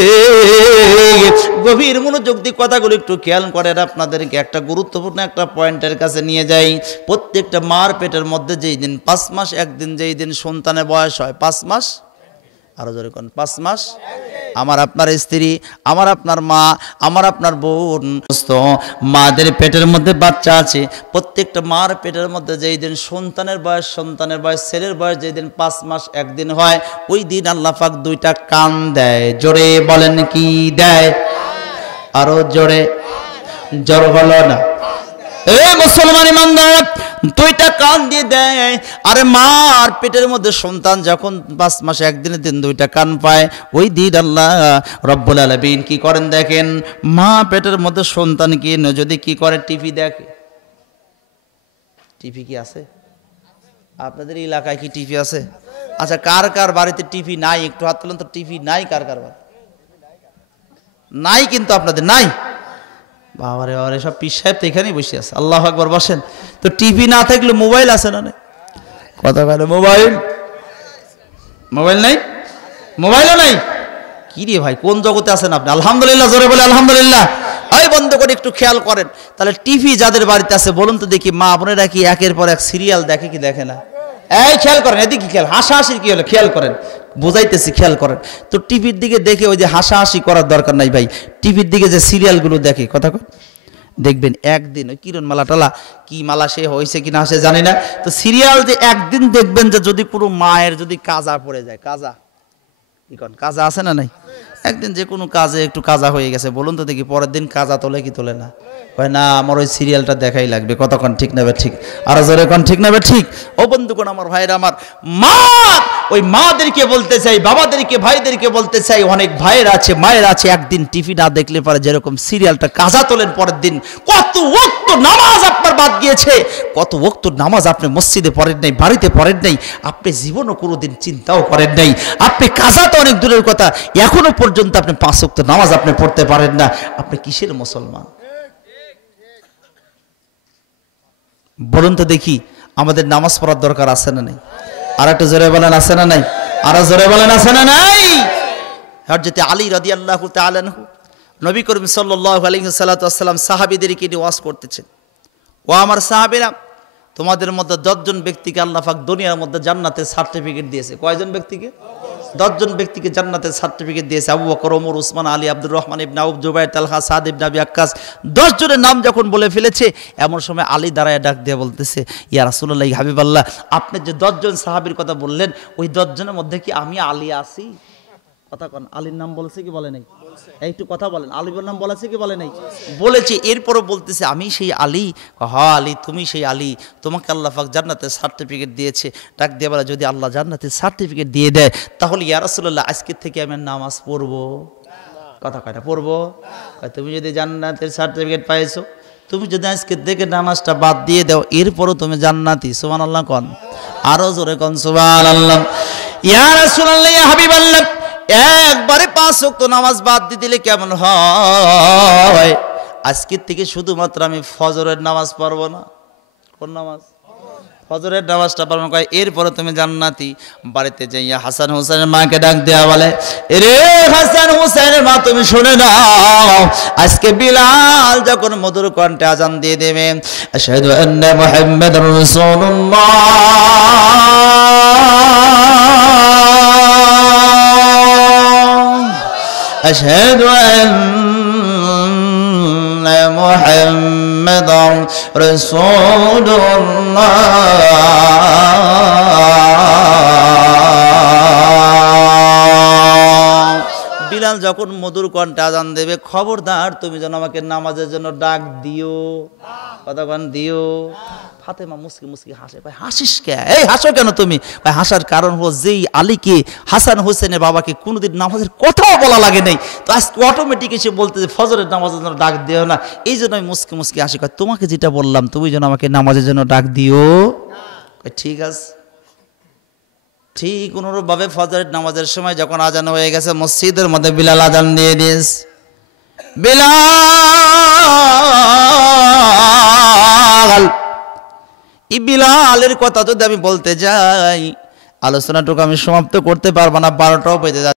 গভীর মনোযোগ দিয়ে কথাগুলো একটু খেয়াল করেন, আপনাদেরকে একটা গুরুত্বপূর্ণ একটা পয়েন্টের কাছে নিয়ে যাই। প্রত্যেকটা মার পেটের মধ্যে যেই দিন 5 মাস একদিন যেই দিন সন্তানের বয়স হয় 5 মাস, আরো জোরে কোন 5 মাস, আমার আপনার স্ত্রী, আমার আপনার মা, আমার আপনার বোন, মাদের পেটের মধ্যে বাচ্চা আছে, প্রত্যেকটা মার পেটের মধ্যে যেই দিন সন্তানের বয়স ছেলের বয়স যেই দিন 5 মাস একদিন হয়, ওই দিন আল্লাহ পাক 2টা কান দেয়। জোরে বলেন কি দেয়, আরো জোরে, জোর হলো না। এ মুসলমান ইমানদার 2টা কান দিয়ে দেয়। আরে মার পেটের মধ্যে সন্তান যখন 5 মাসে একদিনের দিন 2টা কান পায়, ওই দিন আল্লাহ রব্বুল আলামিন কি করেন দেখেন, মা পেটের মধ্যে সন্তানকে যদি কি করে টিভি দেখে। টিভি কি আছে আপনাদের এলাকায়? কি টিভি আছে? আচ্ছা কার কার বাড়িতে টিভি নাই একটু হাত তুলেন তো। টিভি নাই কার কার বাড়ি? নাই কিন্তু আপনাদের নাই। বাবারে বাবারে সব পীর সাহেব তো এখানেই বসে আছে। আল্লাহু আকবার, বসেন তো। টিভি না থাকলে মোবাইল আছে না? কথা বলে মোবাইল, মোবাইল নাই, মোবাইলও নাই। কি রে ভাই কোন জগতে আছেন আপনি? আলহামদুলিল্লাহ, জোরে বলে আলহামদুলিল্লাহ। এই বন্ধ করে একটু খেয়াল করেন তাহলে টিভি যাদের বাড়িতে আছে বলুন তো দেখি, মা বোনেরা কি একের পর এক সিরিয়াল দেখে কি দেখে না? এই খেয়াল করেন, এদিকে খেয়াল, হাসাহাসির কি হলো খেয়াল করেন, বোঝাইতেছি খেয়াল করেন তো। টিভির দিকে দেখে ওই যে হাসাহাসি করার দরকার নাই ভাই, টিভির দিকে যে সিরিয়ালগুলো দেখে কথা কন দেখবেন একদিন ওই কিরণ মালা টালা কি মালা সে হয়েছে কিনা সে জানি না, তো সিরিয়াল যে একদিন দেখবেন যে যদি কোনো মায়ের যদি কাজা পড়ে যায়, কাজা কি কন, কাজা আছে না নাই? একদিন যে কোনো কাজে একটু কাজা হয়ে গেছে বলুন তো দেখি, পরের দিন কাজা তোলে কি তোলে না? কয় না আমার ওই সিরিয়ালটা দেখাই লাগবে। কতক্ষণ ঠিক নেবে ঠিক, আর জোরে কোন ঠিক নেবে ঠিক। ও বন্ধুগণ আমার ভাইরা আমার, মা ওই মাদেরকে বলতে চাই, বাবাদেরকে ভাইদেরকে বলতে চাই, অনেক ভাইয়ের আছে মায়ের আছে একদিন টিভি না দেখলে পারে যেরকম সিরিয়ালটা কাজা তোলেন পরের দিন কত ওয়াক্ত নামাজ আপনার বাদ গিয়েছে, কত ওয়াক্ত নামাজ আপনি মসজিদে পড়েন নাই, বাড়িতে পড়েন নাই, আপনি জীবনও কোনোদিন চিন্তাও করেন নাই, আপনি কাজা তো অনেক দূরের কথা, এখনো পর্যন্ত আপনি 5 ওয়াক্ত নামাজ আপনি পড়তে পারেন না। আপনি কিসের মুসলমান বলুন তো দেখি? আমাদের নামাজ পড়ার দরকার আছে না নাই? আর একটু জোরে বলেন আছে না নাই? আর জোরে বলেন আছে না নাই? হযরত আলী রাদিয়াল্লাহু তাআলা আনহু নবী করিম সাল্লাল্লাহু আলাইহি ওয়াসাল্লাম সাহাবীদেরকে নিয়ে ওয়াজ করতেছেন, ও আমার সাহাবীরা, তোমাদের মধ্যে 10 জন ব্যক্তিকে আল্লাহ পাক দুনিয়ার মধ্যে জান্নাতের সার্টিফিকেট দিয়েছে। কয়জন ব্যক্তিকে? 10 জন ব্যক্তিকে জান্নাতের সার্টিফিকেট দিয়েছে, আবু বকর, ওমর, উসমান, আলী, আব্দুর রহমান ইবনে আউফ, জুবাইর, তালহা, সাদ ইবনে আবি ওয়াক্কাস, 10 জনের নাম যখন বলে ফেলেছে, এমন সময় আলী দাঁড়ায় ডাক দিয়ে বলতেছে, ইয়া রাসূলুল্লাহ, হাবিবাল্লাহ, আপনি যে 10 জন সাহাবীর কথা বললেন, ওই 10 জনের মধ্যে কি আমি আলী আছি? কথা কোন, আলীর নাম বলেছে কি বলে নাই? একটু কথা বলেন, আলীর নাম বলেছে কি বলে নাই? বলেছে। এরপরও বলতেছে আমি সেই আলী। হ্যাঁ আলী, তুমি সেই আলী, তোমাকে আল্লাহ পাক জান্নাতের সার্টিফিকেট দিয়েছে। ডাক দিয়ে বলে, যদি আল্লাহ জান্নাতের সার্টিফিকেট দিয়ে দেয়, তাহলে ইয়া রাসূলুল্লাহ আজকের থেকে আমি নামাজ পড়বো? কথা কয়টা পড়বো? তুমি যদি জান্নাতের সার্টিফিকেট পাইছো, তুমি যদি আজকের থেকে নামাজটা বাদ দিয়ে দাও, এরপরও তুমি জান্নাতি। সুবহানাল্লাহ কন, আরো জোরে কন সুবহানাল্লাহ। ইয়া রাসূলুল্লাহ, ইয়া হাবিবাল্লাহ, একবারে 5 ওয়াক্ত নামাজ বাদ দিয়ে দিলে কেমন হয়? আজকের থেকে শুধুমাত্র আমি ফজরের নামাজ পড়বো না। কোন নামাজ? ফজরের নামাজটা পড়বো। কয় এরপরে তুমি জান্নাতি। বাড়িতে যাইয়া হাসান হোসেনের মাকে ডাক দেয়া বলে, রে হাসান হোসেনের মা, তুমি শুনে নাও, আজকে বিলাল যখন মধুর কণ্ঠে আজান দিয়ে দেবে, আশহাদু আন্না মুহাম্মাদুর রাসূলুল্লাহ, আশহাদু আন্না মুহাম্মাদুর রাসূলুল্লাহ, বিলাল যখন মধুর কণ্ঠে আজান দেবে, খবরদার তুমি যেন আমাকে নামাজের জন্য ডাক দিও। কতক্ষণ দিও? ফাতেমা মুসকি মুসকি হাসে। ভাই হাসিস কে? এই হাসো কেন তুমি? ভাই হাসার কারণ হলো, যেই আলীকে, হাসান হোসেনের বাবাকে কোনোদিন নামাজের কথাও বলা লাগে নাই, তো আজকে অটোমেটিক এসে বলতে যে ফজরের নামাজের জন্য ডাক দিও না, এই জন্য আমি মুসকি মুসকি হাসি। কয় তোমাকে যেটা বললাম, তুমি যেন আমাকে নামাজের জন্য ডাক দিও। ঠিক আছে। ঠিক অনুরূপভাবে ফজরের নামাজের সময় যখন আজান হয়ে গেছে, মসজিদের মধ্যে বিলাল আজান দিয়ে দিস। বিলাল, এই বিলালের কথা যদি আমি বলতে যাই, আলোচনাটুকু আমি সমাপ্ত করতে পারবো না, 12টাও বেজে যাচ্ছে।